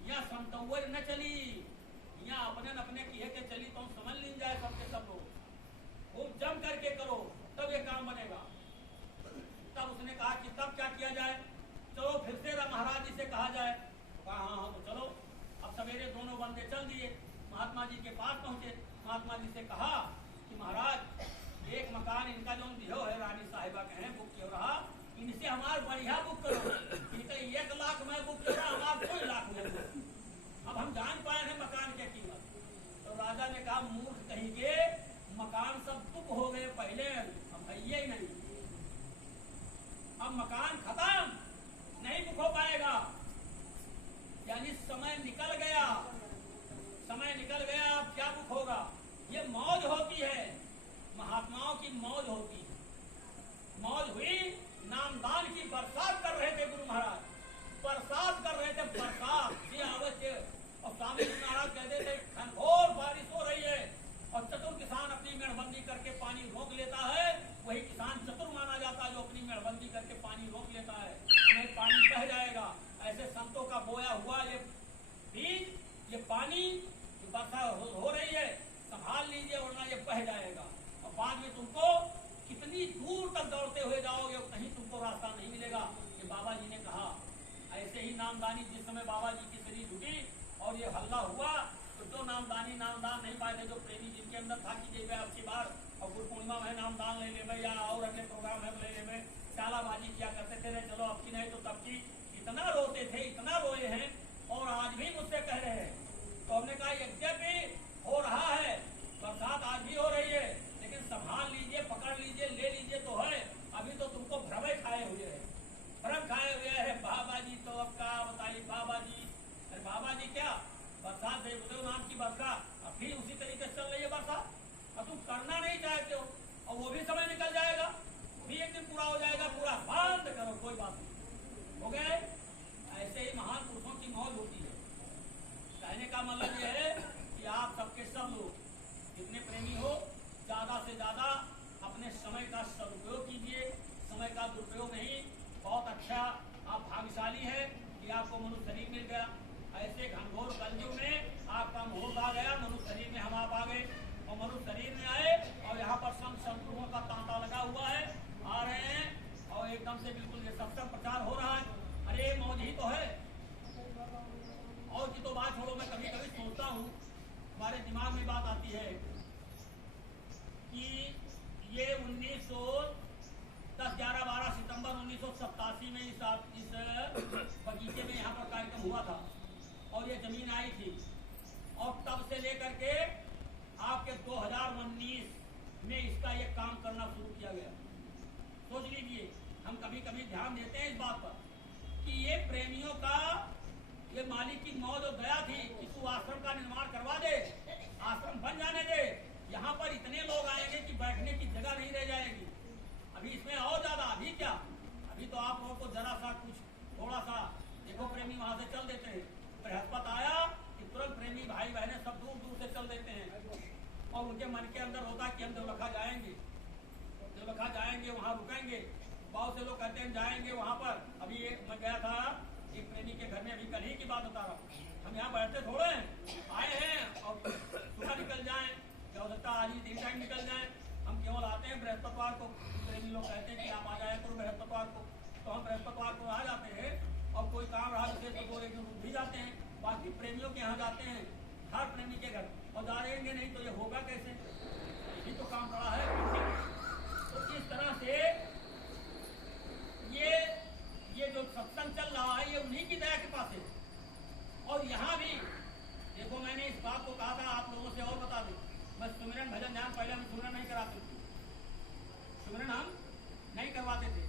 यहाँ समतव्य न चली यहाँ अपने किए के चली तो समझ ली जाए सबके सब लोग खूब जम करके करो तब ये काम बनेगा तब उसने कहा कि तब क्या किया जाए चलो फिर से महाराज जी से कहा जाए कहा हाँ तो चलो अब सवेरे दोनों बंदे चल दिए महात्मा जी के पास पहुंचे महात्मा जी से कहा कि महाराज एक मकान इनका जो दियो है रानी साहिबा के हैं बुक क्यों रहा इनसे हमारे बढ़िया बुक करो इनका 1 लाख में बुक करो हमारे 2 लाख में अब हम जान पाए हैं मकान की कीमत तो राजा ने कहा मूर्ख कहीं के मकान सब बुक हो गए पहले अब भैया ही नहीं अब मकान खत्म नहीं बुक हो पाएगा यानी समय निकल गया, समय निकल गया, अब क्या दुख होगा। ये मौज होती है, महात्माओं की मौज होती है। मौज हुई, नामदान की बरसात कर रहे थे गुरु महाराज, बरसात कर रहे थे, बरसात जी अवश्य। और स्वामी जी महाराज कहते थे घनघोर बारिश हो रही है और चतुर किसान अपनी मेड़बंदी करके पानी रोक लेता है, वही किसान चतुर माना जाता है जो अपनी मेड़बंदी करके पानी रोक लेता है, हमें पानी बह जाएगा। ऐसे संतों का बोया हुआ ये बीज, ये पानी वर्षा हो रही है, संभाल लीजिए वरना ये बह जाएगा और बाद में तुमको कितनी दूर तक दौड़ते हुए जाओगे, कहीं तुमको रास्ता नहीं मिलेगा। ये बाबा जी ने कहा। ऐसे ही नामदानी जिस समय बाबा जी की शरीर जुटी और ये हल्ला हुआ तो जो नामदानी नामदान नहीं पाए थे, जो प्रेमी जिनके अंदर था कि जे अब की बार और गुरु पूर्णिमा में नामदान ले ले या और अगले प्रोग्राम है ले ले, चालाबाजी क्या करते थे, चलो अब की नहीं तो तब की, इतना रोते थे, इतना रोए हैं और आज भी मुझसे कह रहे हैं। तो हमने कहा यद्यपि हो रहा है, बरसात आज भी हो रही है, लेकिन संभाल लीजिए, पकड़ लीजिए, ले लीजिए तो है, अभी तो तुमको भ्रम खाए हुए है, भ्रम खाए हुए है। बाबा जी तो अब क्या बताइए बाबा जी, अरे बाबा जी क्या बरसात देवदेव नाम की बरसा अब भी उसी तरीके से चल रही है बरसात, अब तुम करना नहीं चाहते हो और वो भी समय निकल जाएगा, वो भी एक दिन पूरा हो जाएगा, पूरा बंद करो, कोई बात नहीं, हो गए। ऐसे ही महान पुरुषों की मौज होती है। कहने का मतलब यह है कि आप सबके सब लोग जितने प्रेमी हो, ज्यादा से ज्यादा अपने समय का सदुपयोग कीजिए, समय का दुरुपयोग नहीं। बहुत अच्छा, आप भाग्यशाली है कि आपको मनुष्य शरीर मिल गया। ऐसे घनघोर कलयुग में आपका मुहूर्त आ गया, मनुष्य शरीर में हम आप आ गए और मनुष्य शरीर में आए और यहाँ पर संत संतों का तांता लगा हुआ है, आ रहे हैं और एकदम से बिल्कुल ये सत्संग प्रचार हो रहा है। अरे मौज ही तो है। और की तो बात छोड़ो, मैं कभी कभी सोचता हूँ, हमारे दिमाग में बात आती है कि ये 11-12 सितंबर 1987 में इस बगीचे में यहाँ पर कार्यक्रम हुआ था और ये जमीन आई थी और तब से लेकर के आपके 2019 में इसका ये काम करना शुरू किया गया। सोच लीजिए, हम कभी कभी ध्यान देते हैं इस बात पर कि ये प्रेमियों का, ये मालिक की मौज और दया थी कि तू आश्रम का निर्माण करवा दे, आश्रम बन जाने दे, यहाँ पर इतने लोग आएंगे कि बैठने की जगह नहीं रह जाएगी। अभी इसमें और ज्यादा, अभी क्या, अभी तो आप लोगों को जरा सा कुछ थोड़ा सा देखो, प्रेमी वहां से चल देते हैं, बृहस्पति आया कि तुरंत प्रेमी भाई बहने सब दूर दूर से चल देते हैं और उनके मन के अंदर होता है कि हम देवलखा जाएंगे, देवलखा जाएंगे, वहाँ रुकेंगे। बहुत से लोग कहते हैं जाएंगे वहाँ पर। अभी मैं गया था एक प्रेमी के घर में, अभी कल ही की बात बता रहा हूँ, हम यहाँ बैठते थोड़े हैं, आए हैं और सुबह निकल जाए, क्या हो सकता है आज ही 3 टाइम निकल जाए। हम केवल आते हैं बृहस्पतिवार को, प्रेमी लोग कहते हैं कि आप आ जाए करो बृहस्पतिवार को, तो हम बृहस्पतिवार को आ जाते हैं और कोई काम रहा जैसे तो 2 एक दिन रुक भी जाते हैं। बाकी प्रेमियों के यहाँ जाते हैं, हर प्रेमी के घर, और जाएंगे नहीं तो ये होगा कैसे, यही तो काम पड़ा है। तो इस तरह से ये जो सत्संग चल रहा है ये उन्हीं की दया कृपा से। और यहाँ भी देखो, मैंने इस बात को कहा था आप लोगों से और बता दूं, मैं सुमिरन भजन ध्यान पहले हम सुमिरन नहीं कराते थे, सुमिरन हम नहीं करवाते थे,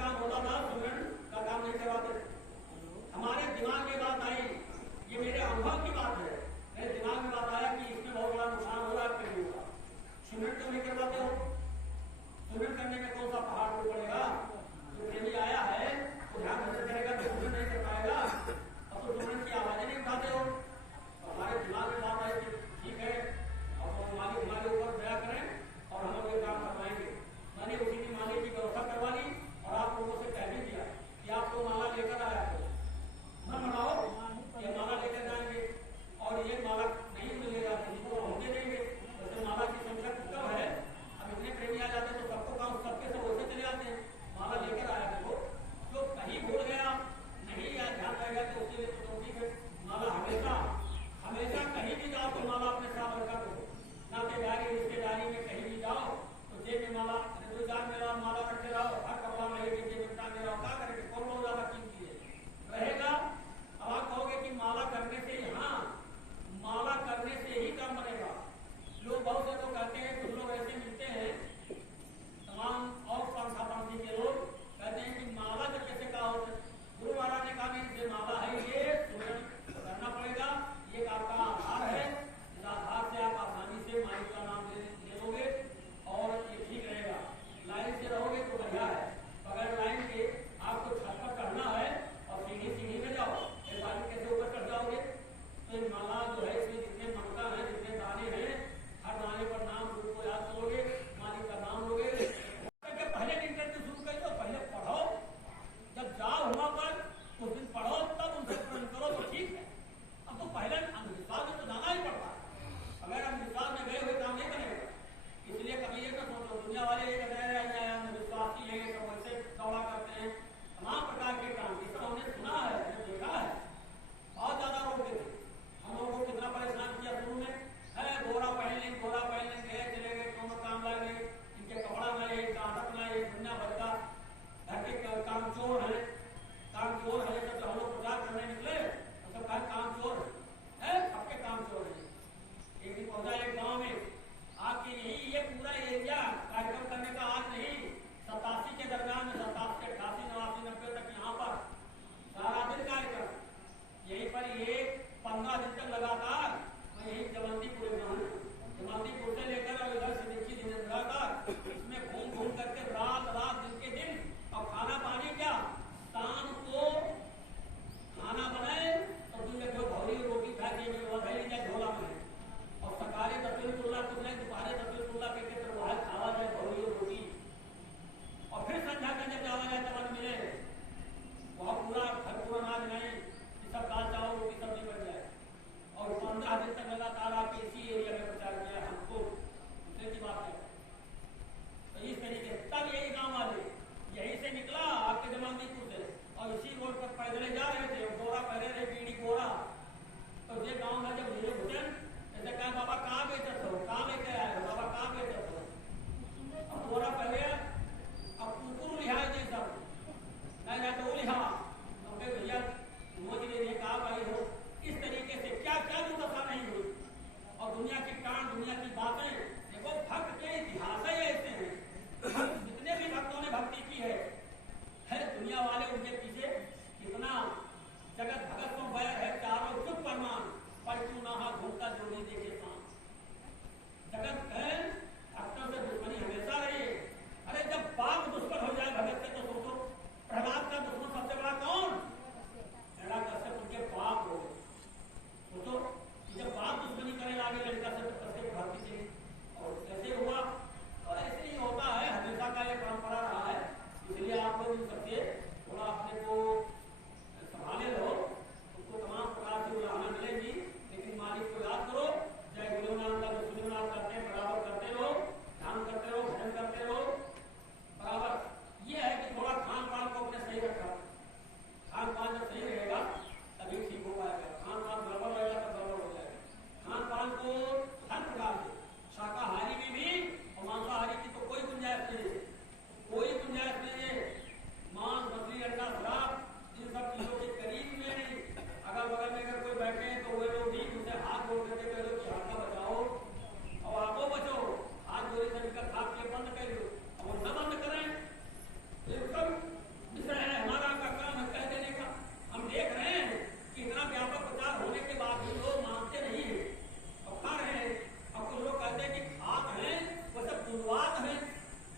काम होता था, सुमिरन का काम नहीं करवाते थे। हमारे दिमाग में बात आई, ये मेरे अनुभव की बात है, मेरे दिमाग में बात आया कि इसमें बहुत बड़ा नुकसान हो रहा है प्रेमियों का। सुमिरन क्यों नहीं करवाते हो? सुमिरन करने में कौन सा पहाड़ को पड़ेगा? जो प्रेमी आया है तो ध्यान भजन करेगा तो सुमिरन नहीं कर पाएगा, अब तो सुमिरन की आवाजें नहीं उठाते हो। तो हमारे दिमाग में बात आई कि ठीक है, अब मालिक हमारे ऊपर दया करें और हम लोग ये काम करवाएंगे। मैंने उसी की मालिक की व्यवस्था करवा ली और आप लोगों से कह भी दिया कि आप लोग माला लेकर आया करो, मन बनाओ ये माला लेकर जाएंगे और ये माला नहीं मिलेगा तो हम दे देंगे। जैसे माला की संख्या कम है, अब इतने प्रेमी आ जाते हैं तो सबको काम सबके सब वैसे चले आते हैं, माला लेकर आया करो। जो कहीं भूल गया नहीं या ध्यान रहेगा तो उसके लिए तो ठीक है, माला हमेशा हमेशा कहीं भी जाओ तो माला अपने साथ रखा करो, नातेदारी रिश्तेदारी में कहीं भी जाओ तो जेब में माला, रोजगार में माला रखते रहो, हर कपड़ा में एक जेब में टांगे रहो, क्या करेंगे, कौन लोग ज्यादा कीमती है रहेगा। अब आप कहोगे कि माला करने से, हाँ माला करने से ही काम बनेगा। लोग बहुत से लोग कहते हैं, कुछ लोग ऐसे मिलते हैं तमाम और पंथी के लोग कहते हैं कि माला जब कैसे कहा होता है, गुरु महाराज ने कहा नहीं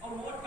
और वो